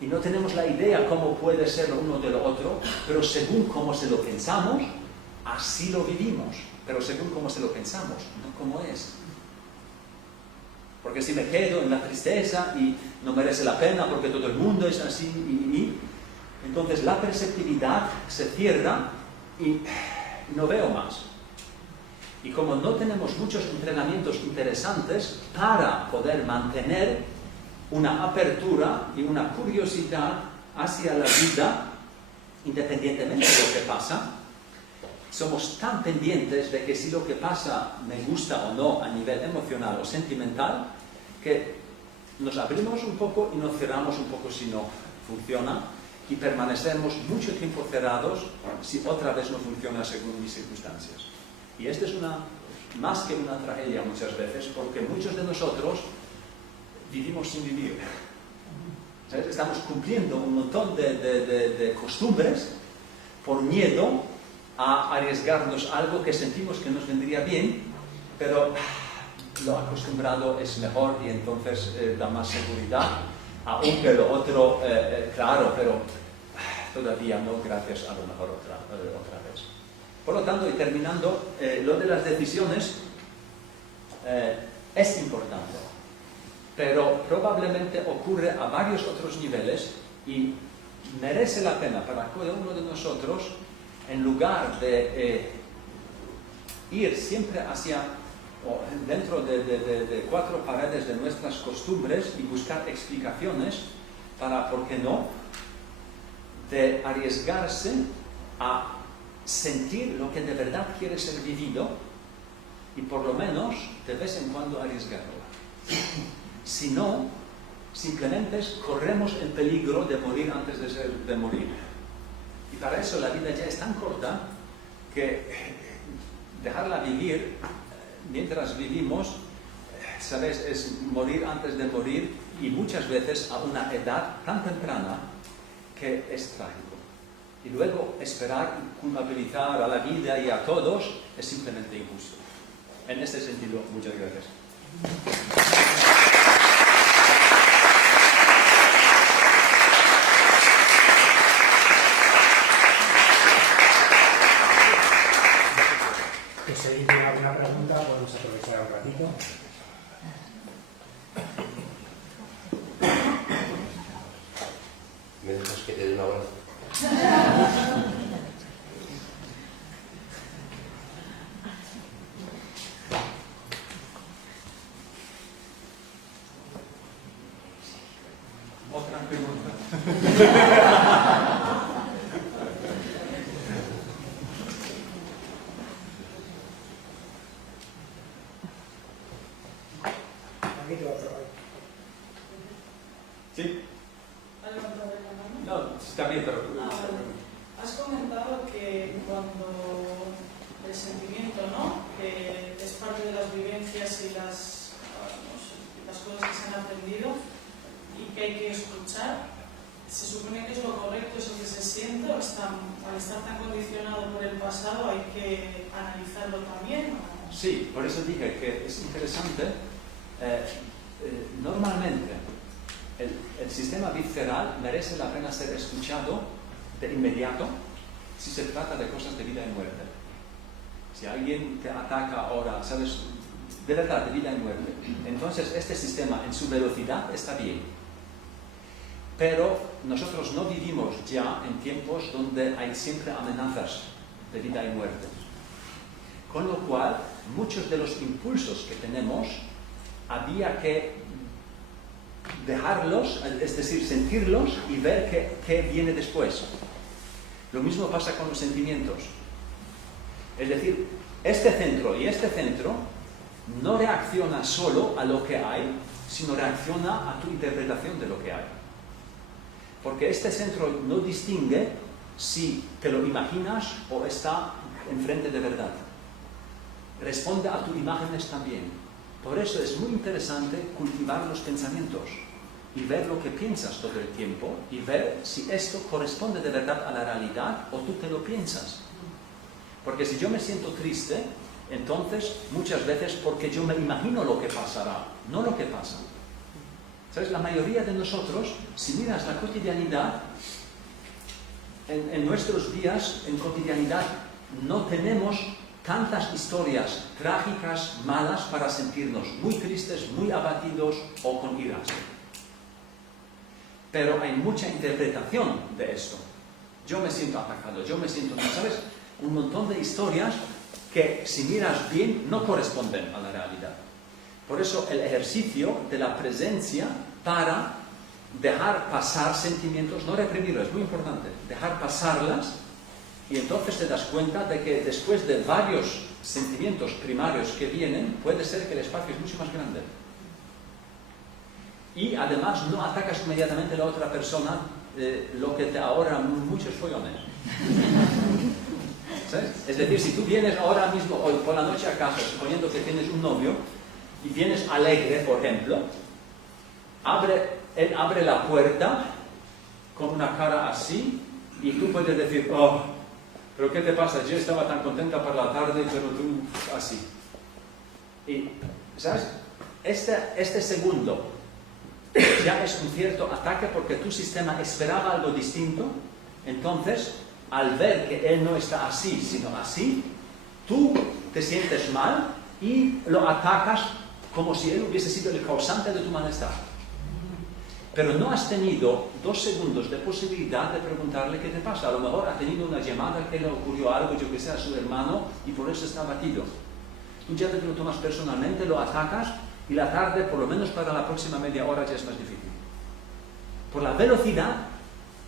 Y no tenemos la idea cómo puede ser lo uno de lo otro, pero según cómo se lo pensamos, así lo vivimos. Pero según cómo se lo pensamos, no cómo es. Porque si me quedo en la tristeza y no merece la pena porque todo el mundo es así, entonces la perceptividad se cierra y no veo más. Y como no tenemos muchos entrenamientos interesantes para poder mantener una apertura y una curiosidad hacia la vida, independientemente de lo que pasa, somos tan pendientes de que si lo que pasa me gusta o no a nivel emocional o sentimental, que nos abrimos un poco y nos cerramos un poco si no funciona, y permanecemos mucho tiempo cerrados si otra vez no funciona según mis circunstancias. Y esto es más que una tragedia muchas veces, porque muchos de nosotros vivimos sin vivir. ¿Sabes? Estamos cumpliendo un montón de costumbres por miedo a arriesgarnos algo que sentimos que nos vendría bien, pero lo acostumbrado es mejor y entonces da más seguridad, aunque lo otro, claro, pero todavía no, gracias a lo mejor otra vez. Por lo tanto, y terminando, lo de las decisiones es importante, pero probablemente ocurre a varios otros niveles y merece la pena para cada uno de nosotros, en lugar de ir siempre hacia o dentro de cuatro paredes de nuestras costumbres y buscar explicaciones para, ¿por qué no?, de arriesgarse a sentir lo que de verdad quiere ser vivido y por lo menos de vez en cuando arriesgarlo. Si no, simplemente corremos el peligro de morir antes de morir. Y para eso la vida ya es tan corta que dejarla vivir mientras vivimos, ¿sabes?, es morir antes de morir y muchas veces a una edad tan temprana que es trágico. Y luego esperar culpabilizar a la vida y a todos es simplemente injusto. En este sentido, muchas gracias. Si alguien tiene alguna pregunta, podemos aprovechar un ratito. ¿Me dejas que te dé un abrazo? Otra pregunta. ¿Sí? No, está bien, pero... Has comentado que cuando el sentimiento, ¿no?, que es parte de las vivencias y las cosas que se han aprendido y que hay que escuchar, ¿se supone que es lo correcto eso que se siente o al estar tan condicionado por el pasado hay que analizarlo también? ¿O? Sí, por eso dije que es interesante. Normalmente el sistema visceral merece la pena ser escuchado de inmediato si se trata de cosas de vida y muerte. Si alguien te ataca ahora, ¿sabes?, de verdad, de vida y muerte, entonces este sistema en su velocidad está bien. Pero nosotros no vivimos ya en tiempos donde hay siempre amenazas de vida y muerte. Con lo cual, muchos de los impulsos que tenemos había que dejarlos, es decir, sentirlos y ver qué viene después. Lo mismo pasa con los sentimientos. Es decir, este centro y este centro no reacciona solo a lo que hay, sino reacciona a tu interpretación de lo que hay. Porque este centro no distingue si te lo imaginas o está enfrente de verdad. Responde a tus imágenes también. Por eso es muy interesante cultivar los pensamientos y ver lo que piensas todo el tiempo y ver si esto corresponde de verdad a la realidad o tú te lo piensas. Porque si yo me siento triste, Entonces, muchas veces porque yo me imagino lo que pasará, no lo que pasa. ¿Sabes? La mayoría de nosotros, si miras la cotidianidad, en nuestros días, en cotidianidad, no tenemos tantas historias trágicas, malas, para sentirnos muy tristes, muy abatidos o con iras. Pero hay mucha interpretación de esto. Yo me siento atacado, yo me siento, ¿sabes? Un montón de historias que, si miras bien, no corresponden a la realidad. Por eso el ejercicio de la presencia para dejar pasar sentimientos, no reprimirlos, es muy importante, dejar pasarlas, y entonces te das cuenta de que después de varios sentimientos primarios que vienen, puede ser que el espacio es mucho más grande. Y además no atacas inmediatamente a la otra persona, lo que te ahorra muchos follones. ¿Sabes? Es decir, si tú vienes ahora mismo, hoy por la noche a casa, suponiendo que tienes un novio, y vienes alegre, por ejemplo, él abre la puerta con una cara así, y tú puedes decir, oh, pero ¿qué te pasa? Yo estaba tan contenta por la tarde, pero tú así. Y, ¿sabes? Este segundo ya es un cierto ataque porque tu sistema esperaba algo distinto. Entonces, al ver que él no está así, sino así, tú te sientes mal y lo atacas como si él hubiese sido el causante de tu malestar. Pero no has tenido 2 segundos de posibilidad de preguntarle qué te pasa. A lo mejor ha tenido una llamada que le ocurrió algo, yo que sé, a su hermano, y por eso está abatido. Tú ya te lo tomas personalmente, lo atacas, y la tarde, por lo menos para la próxima media hora, ya es más difícil. Por la velocidad,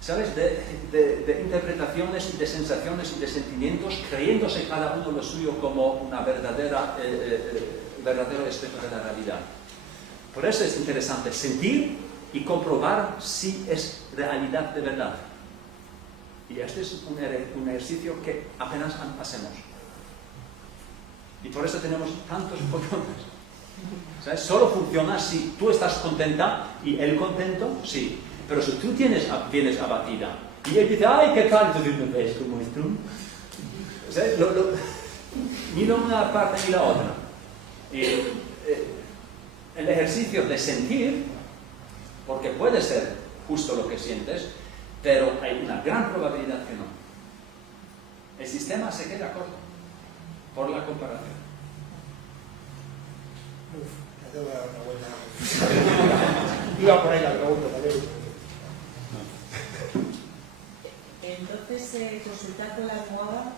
¿sabes?, de interpretaciones y de sensaciones y de sentimientos, creyéndose cada uno lo suyo como una verdadero espejo de la realidad. Por eso es interesante sentir y comprobar si es realidad de verdad. Y este es un ejercicio que apenas hacemos. Y por eso tenemos tantos follones. ¿Sabes? Solo funciona si tú estás contenta y él contento, sí. Pero si tú vienes abatida y él dice, ay, ¿qué tal? Tú dices, ¿no ves cómo es tú? ¿Sabes? Ni la una parte ni la otra. El ejercicio de sentir, porque puede ser justo lo que sientes, pero hay una gran probabilidad que no. El sistema se queda corto por la comparación. Ya te voy a dar una vuelta. Iba por ahí la pregunta también. Entonces, consultar con la almohada.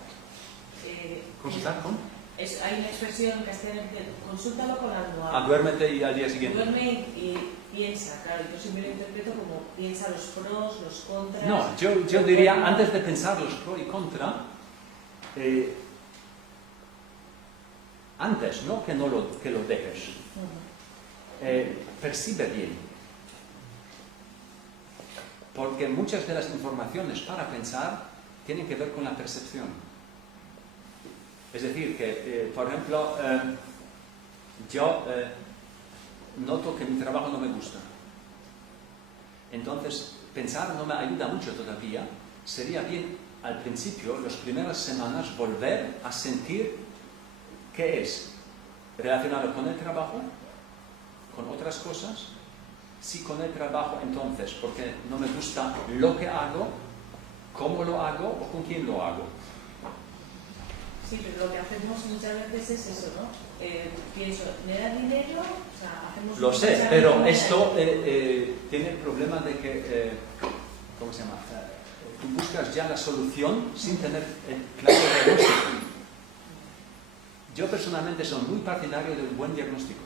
¿Consultar con? Hay una expresión en castellano que dice, consúltalo con la almohada. Duérmete y al día siguiente. Duerme y piensa, claro, yo siempre lo interpreto como piensa los pros, los contras. No, yo diría, antes de pensar los pros y contra, antes, no que lo dejes. Percibe bien. Porque muchas de las informaciones para pensar tienen que ver con la percepción. Es decir, que, por ejemplo, yo noto que mi trabajo no me gusta. Entonces, pensar no me ayuda mucho todavía. Sería bien, al principio, las primeras semanas, volver a sentir qué es relacionado con el trabajo, con otras cosas. Si con el trabajo, entonces, porque no me gusta lo que hago, cómo lo hago o con quién lo hago. Sí, pero lo que hacemos muchas veces es eso, ¿no? Pienso, ¿me da dinero? O sea, hacemos... Lo sé, pero esto tiene el problema de que, ¿cómo se llama? Tú buscas ya la solución sin tener el claro diagnóstico. Yo personalmente soy muy partidario de un buen diagnóstico.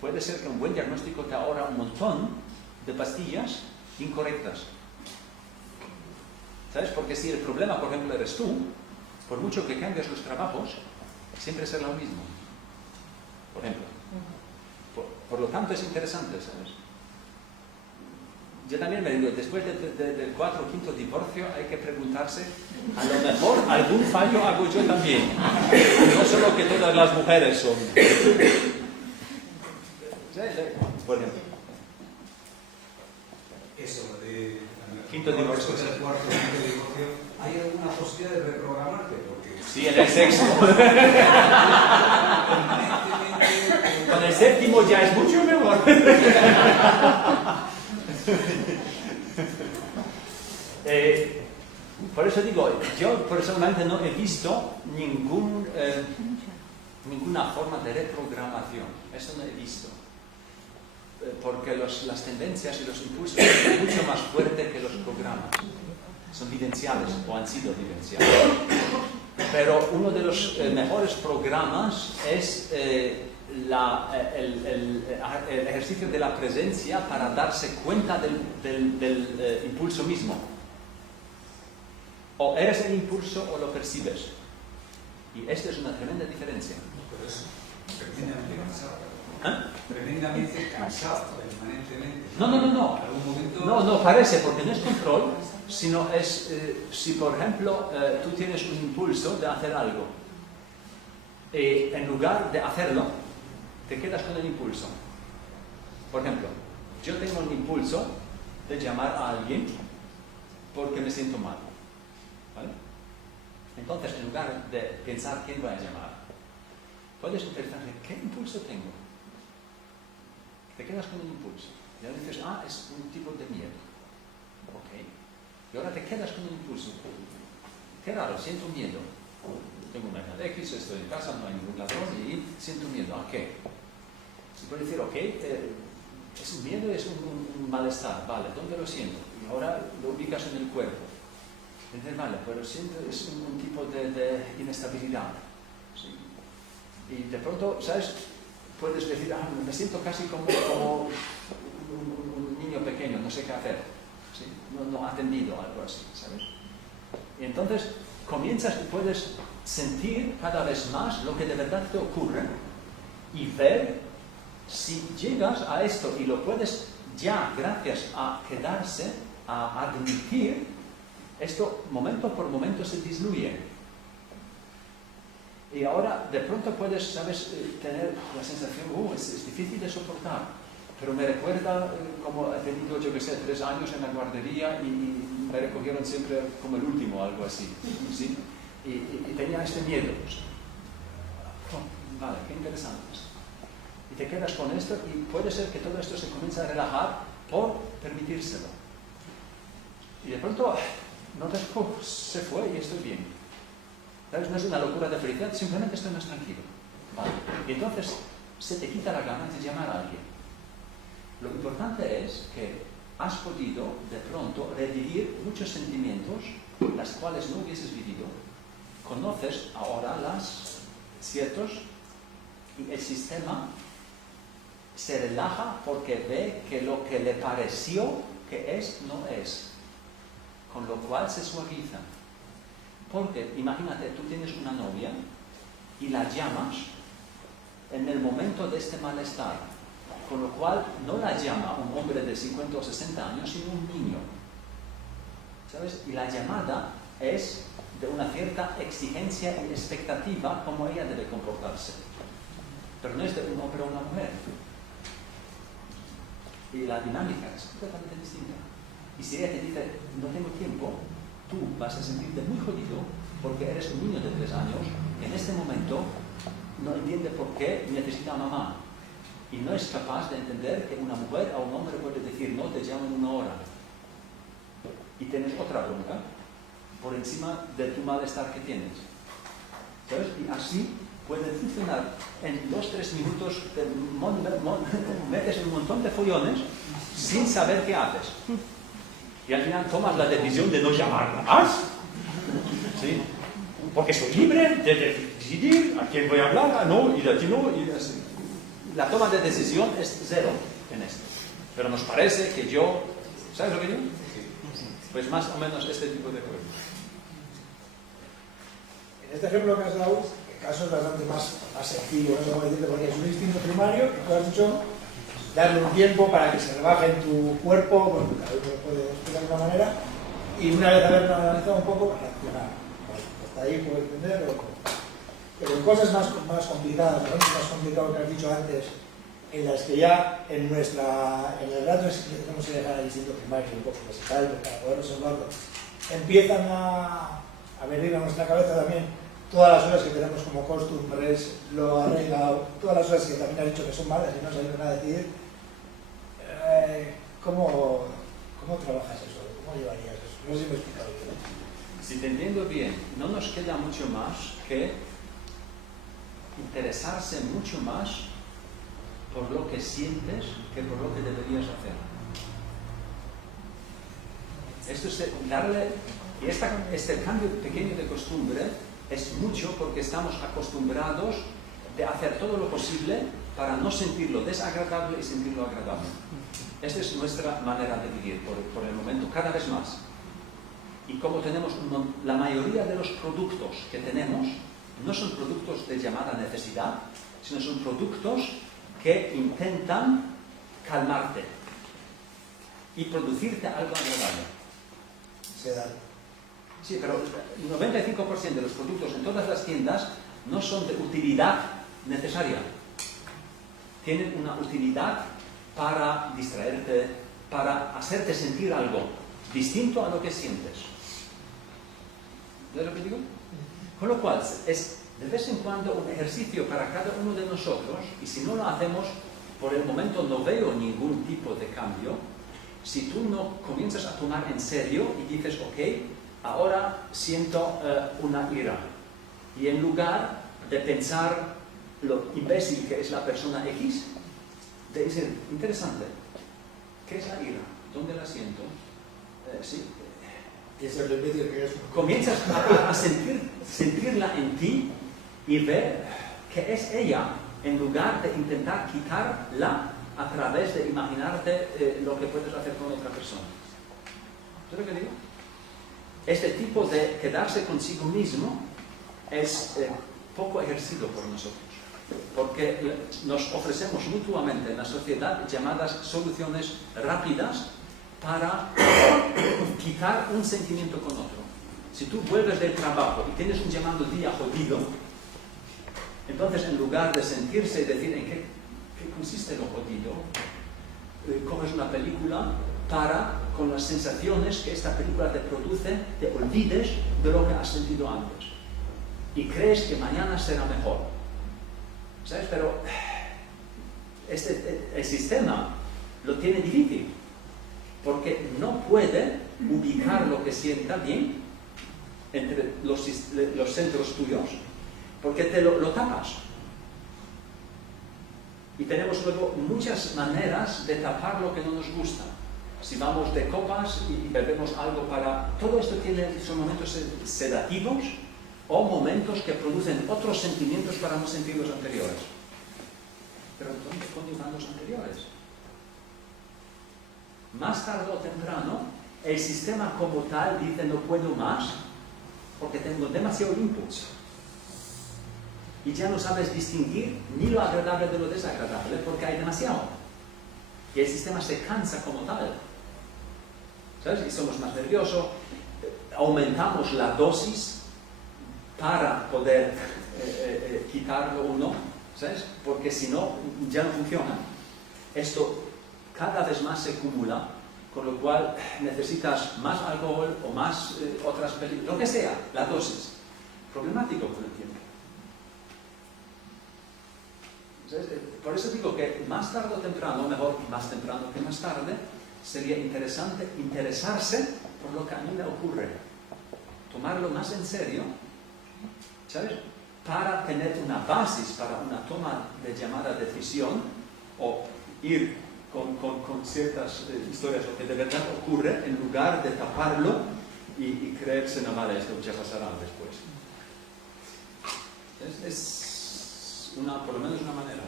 Puede ser que un buen diagnóstico te ahorra un montón de pastillas incorrectas. ¿Sabes? Porque si el problema, por ejemplo, eres tú, por mucho que cambies los trabajos, siempre será lo mismo. Por ejemplo. Por lo tanto, es interesante, ¿sabes? Yo también me digo, después del 4 o 5 divorcio, hay que preguntarse, a lo mejor algún fallo hago yo también. No solo que todas las mujeres son. Por ejemplo. Eso, de quinto divorcio. Después del cuarto quinto divorcio, ¿hay alguna posibilidad de reprogramarte? Porque Sí, en el sexto. Con el séptimo ya es mucho mejor. Por eso digo, yo personalmente no he visto ninguna forma de reprogramación. Eso no he visto. Porque las tendencias y los impulsos son mucho más fuertes que los programas. Son vivenciales o han sido vivenciales. Pero uno de los mejores programas es el ejercicio de la presencia para darse cuenta del impulso mismo. O eres el impulso o lo percibes. Y esta es una tremenda diferencia. Tremendamente cansado. ¿Ah? Tremendamente cansado, permanentemente. No, parece, porque no es control, sino es, si por ejemplo tú tienes un impulso de hacer algo, en lugar de hacerlo, te quedas con el impulso. Por ejemplo, yo tengo un impulso de llamar a alguien porque me siento mal, ¿vale? Entonces, en lugar de pensar quién voy a llamar, puedes interesarte, ¿qué impulso tengo? Te quedas con el impulso. Y ahora dices, es un tipo de miedo. Ok. Y ahora te quedas con el impulso. Qué raro, siento miedo. Tengo una edad X, estoy en casa, no hay ningún ladrón y siento miedo. ¿A qué? Se puede decir, ok, es un miedo, es un malestar. Vale, ¿dónde lo siento? Y ahora lo ubicas en el cuerpo. Y dices, vale, pero siento, es un tipo de inestabilidad. ¿Sí? Y de pronto, ¿sabes? Puedes decir, me siento casi como un niño pequeño, no sé qué hacer, ¿sí? No ha atendido algo así, ¿sabes? Y entonces comienzas y puedes sentir cada vez más lo que de verdad te ocurre y ver si llegas a esto y lo puedes ya, gracias a quedarse, a admitir, esto momento por momento se disminuye. Y ahora de pronto puedes, ¿sabes?, tener la sensación, es difícil de soportar, pero me recuerda como he tenido, yo que sé, 3 años en la guardería y me recogieron siempre como el último, algo así, ¿sí? Y tenía este miedo. Vale, qué interesante. Y te quedas con esto y puede ser que todo esto se comience a relajar por permitírselo. Y de pronto, notas, se fue y estoy bien. ¿Sabes? No es una locura de felicidad, simplemente estoy más tranquilo. Vale. Y entonces se te quita la gana de llamar a alguien. Lo importante es que has podido de pronto revivir muchos sentimientos, las cuales no hubieses vivido. Conoces ahora ciertos, y el sistema se relaja porque ve que lo que le pareció que es, no es. Con lo cual se suaviza. Porque, imagínate, tú tienes una novia y la llamas en el momento de este malestar, con lo cual no la llama un hombre de 50 o 60 años, sino un niño. ¿Sabes? Y la llamada es de una cierta exigencia y expectativa como ella debe comportarse. Pero no es de un hombre o una mujer. Y la dinámica es completamente distinta. Y si ella te dice, no tengo tiempo, tú vas a sentirte muy jodido porque eres un niño de 3 años que en este momento no entiende por qué necesita a mamá y no es capaz de entender que una mujer o un hombre puede decir no, te llamo en 1 hora y tienes otra bronca por encima de tu malestar que tienes, ¿sabes? Y así puede funcionar en 2-3 minutos, te metes en un montón de follones sin saber qué haces. Y al final tomas la decisión de no llamarla más, ¿sí? Porque soy libre de decidir a quién voy a hablar, no, y de ti no, y así. La toma de decisión es 0 en esto. Pero nos parece que yo, ¿sabes lo que digo? Pues más o menos este tipo de cosas. En este ejemplo que has dado, el caso es bastante más sencillo, no sé cómo decirte, porque es un instinto primario que tú has dicho darle un tiempo para que se rebaje en tu cuerpo, bueno, cada uno lo puede explicar de una manera, y una vez haberlo analizado un poco, reaccionar. Bueno, hasta ahí puedo entender, pero en cosas más complicadas, ¿no? Más complicado que has dicho antes, en las que ya en el rato tenemos que dejar el instinto primario un poco que se cae para poder resolverlo, empiezan a venir a nuestra cabeza también todas las horas que tenemos como costumbres, lo ha arreglado, todas las horas que también ha dicho que son malas y no saben nada decir. ¿Cómo trabajas eso? ¿Cómo llevarías eso? No sé si me he explicado bien. Si te entiendo bien, no nos queda mucho más que interesarse mucho más por lo que sientes que por lo que deberías hacer. Esto es darle, y este cambio pequeño de costumbre es mucho porque estamos acostumbrados de hacer todo lo posible para no sentirlo desagradable y sentirlo agradable. Esta es nuestra manera de vivir por el momento, cada vez más. Y como tenemos la mayoría de los productos que tenemos, no son productos de llamada necesidad, sino son productos que intentan calmarte y producirte algo agradable. Se da. Sí, pero el 95% de los productos en todas las tiendas no son de utilidad necesaria. Tienen una utilidad para distraerte, para hacerte sentir algo distinto a lo que sientes. ¿Ves lo que digo? Con lo cual, es de vez en cuando un ejercicio para cada uno de nosotros, y si no lo hacemos, por el momento no veo ningún tipo de cambio. Si tú no comienzas a tomar en serio y dices, ok, ahora siento una ira, y en lugar de pensar lo imbécil que es la persona X, de decir, interesante, ¿qué es la ira? ¿Dónde la siento? Sí. Y eso es lo imbécil que es. Comienzas a sentirla en ti y ver que es ella, en lugar de intentar quitarla a través de imaginarte lo que puedes hacer con otra persona. ¿Sabes lo que digo? Este tipo de quedarse consigo mismo es poco ejercido por nosotros, porque nos ofrecemos mutuamente en la sociedad llamadas soluciones rápidas para quitar un sentimiento con otro. Si tú vuelves del trabajo y tienes un llamado día jodido, entonces en lugar de sentirse y decir en qué consiste lo jodido, coges una película para, con las sensaciones que esta película te produce, te olvides de lo que has sentido antes y crees que mañana será mejor. ¿Sabes? Pero el sistema lo tiene difícil porque no puede ubicar lo que sienta bien entre los centros tuyos porque te lo tapas. Y tenemos luego muchas maneras de tapar lo que no nos gusta. Si vamos de copas y bebemos algo para... Todo esto son momentos sedativos o momentos que producen otros sentimientos para no sentir los anteriores. Pero ¿dónde van los anteriores? Más tarde o temprano, el sistema como tal dice no puedo más porque tengo demasiado inputs. Y ya no sabes distinguir ni lo agradable de lo desagradable porque hay demasiado. Y el sistema se cansa como tal. ¿Sabes? Y somos más nerviosos, aumentamos la dosis para poder quitarlo o no, ¿sabes? Porque si no, ya no funciona. Esto cada vez más se acumula, con lo cual necesitas más alcohol o más otras películas, lo que sea, la dosis. Problemático con el tiempo. Por eso digo que más tarde o temprano, mejor más temprano que más tarde, sería interesante interesarse por lo que a mí me ocurre, tomarlo más en serio, ¿sabes? Para tener una base para una toma de llamada decisión o ir con ciertas historias lo que de verdad ocurre en lugar de taparlo y creerse, no vale, esto ya pasará después. Es por lo menos una manera.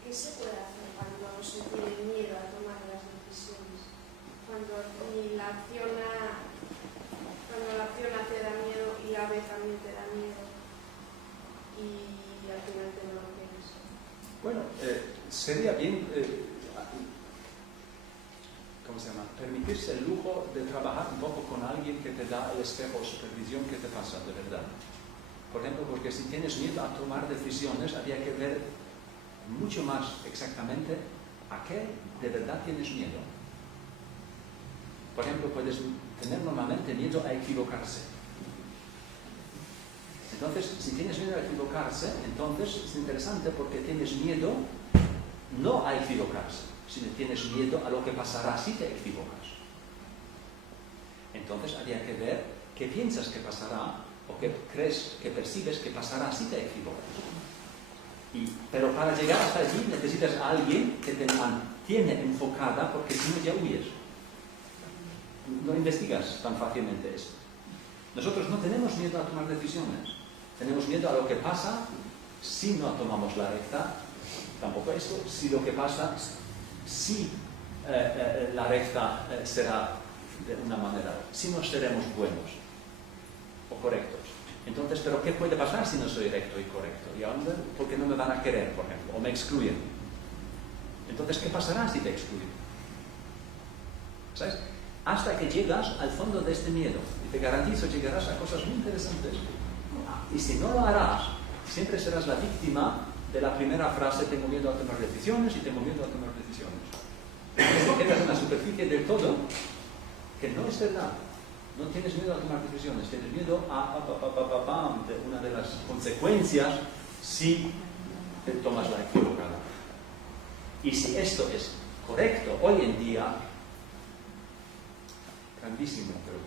¿Qué se puede hacer cuando se tiene miedo a tomar las decisiones? Cuando la acción te da miedo y la B también te da miedo y al final te no lo quieres. Bueno, sería bien, ¿cómo se llama? Permitirse el lujo de trabajar un poco con alguien que te da el espejo de supervisión que te pasa de verdad. Por ejemplo, porque si tienes miedo a tomar decisiones, habría que ver mucho más exactamente a qué de verdad tienes miedo. Por ejemplo, puedes tener normalmente miedo a equivocarse. Entonces, si tienes miedo a equivocarse, entonces es interesante porque tienes miedo no a equivocarse, sino tienes miedo a lo que pasará si te equivocas. Entonces habría que ver qué piensas que pasará o qué crees que percibes que pasará si te equivocas. Pero para llegar hasta allí necesitas a alguien que te mantiene enfocada, porque si no ya huyes. No investigas tan fácilmente eso. Nosotros no tenemos miedo a tomar decisiones. Tenemos miedo a lo que pasa si no tomamos la recta. Tampoco esto, si lo que pasa, si la recta será de una manera, si no seremos buenos o correctos. Entonces, ¿pero qué puede pasar si no soy recto y correcto? ¿Y ahora por qué no me van a querer, por ejemplo? ¿O me excluyen? Entonces, ¿qué pasará si te excluyen? ¿Sabes? Hasta que llegas al fondo de este miedo. Y te garantizo, llegarás a cosas muy interesantes. Y si no lo harás, siempre serás la víctima de la primera frase, tengo miedo a tomar decisiones y tengo miedo a tomar decisiones. Te quedas en la superficie del todo, que no es verdad. No tienes miedo a tomar decisiones, tienes miedo a una de las consecuencias si te tomas la equivocada. Y si esto es correcto hoy en día, grandísimo, pero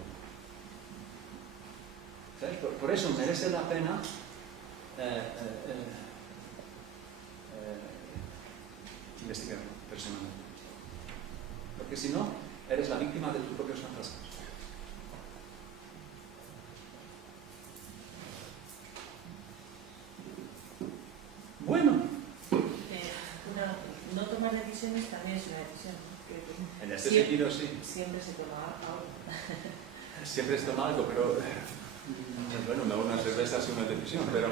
¿sabes? Por eso merece la pena investigarlo personalmente. Porque si no, eres la víctima de tus propios fantasmas. Bueno. No tomar decisiones también es una decisión. En este sentido, sí. Siempre se toma algo. Siempre se toma algo, pero bueno, una cerveza es una decisión, pero...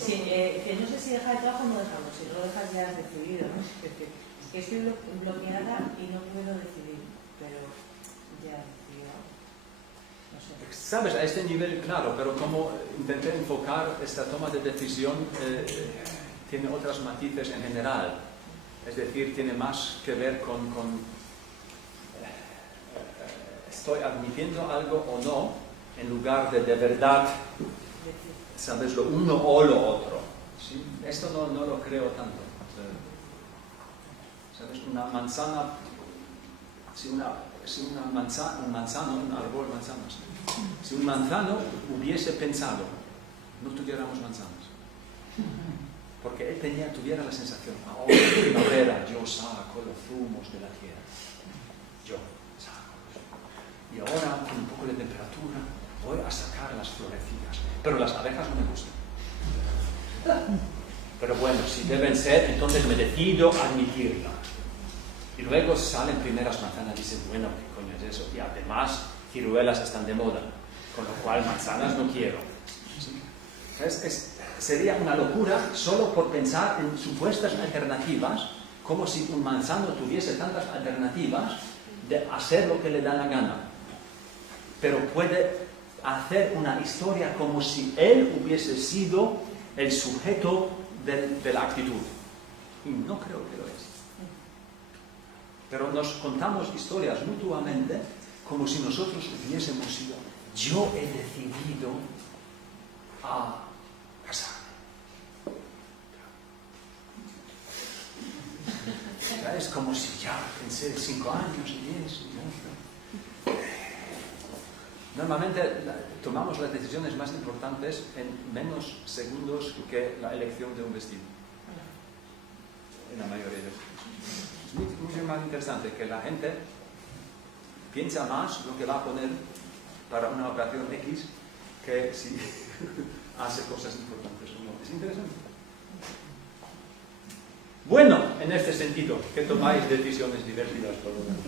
Sí, que no sé si dejar el trabajo o no dejarlo, si no lo dejas ya has decidido, ¿no? Es que estoy bloqueada y no puedo decidir, pero ya he decidido. No sé. Sabes, a este nivel, claro, pero como intenté enfocar esta toma de decisión, tiene otros matices en general. Es decir, tiene más que ver con estoy admitiendo algo o no, en lugar de verdad, sabes, lo uno o lo otro. ¿Sí? Esto no lo creo tanto. ¿Sabes? Una manzana, un árbol de manzanas. Si un manzano hubiese pensado, no tuviéramos manzanas. Porque él tuviera la sensación, ahora en primavera yo saco los zumos de la tierra. Yo saco los zumos. Y ahora, con un poco de temperatura, voy a sacar las florecitas. Pero las abejas no me gustan. Pero bueno, si deben ser, entonces me decido a admitirla. Y luego salen primeras manzanas y dicen, bueno, ¿qué coño es eso? Y además, ciruelas están de moda. Con lo cual, manzanas no quiero. Sería una locura solo por pensar en supuestas alternativas, como si un manzano tuviese tantas alternativas de hacer lo que le da la gana. Pero puede hacer una historia como si él hubiese sido el sujeto de la actitud. Y no creo que lo es. Pero nos contamos historias mutuamente como si nosotros hubiésemos sido, yo he decidido a casarme. Es como si ya pensé 5 años y 10. Normalmente tomamos las decisiones más importantes en menos segundos que la elección de un vestido. En la mayoría de los casos. Es mucho más interesante que la gente piensa más lo que va a poner para una operación X que si hace cosas importantes o no. Es interesante. Bueno, en este sentido, que tomáis decisiones divertidas por lo menos.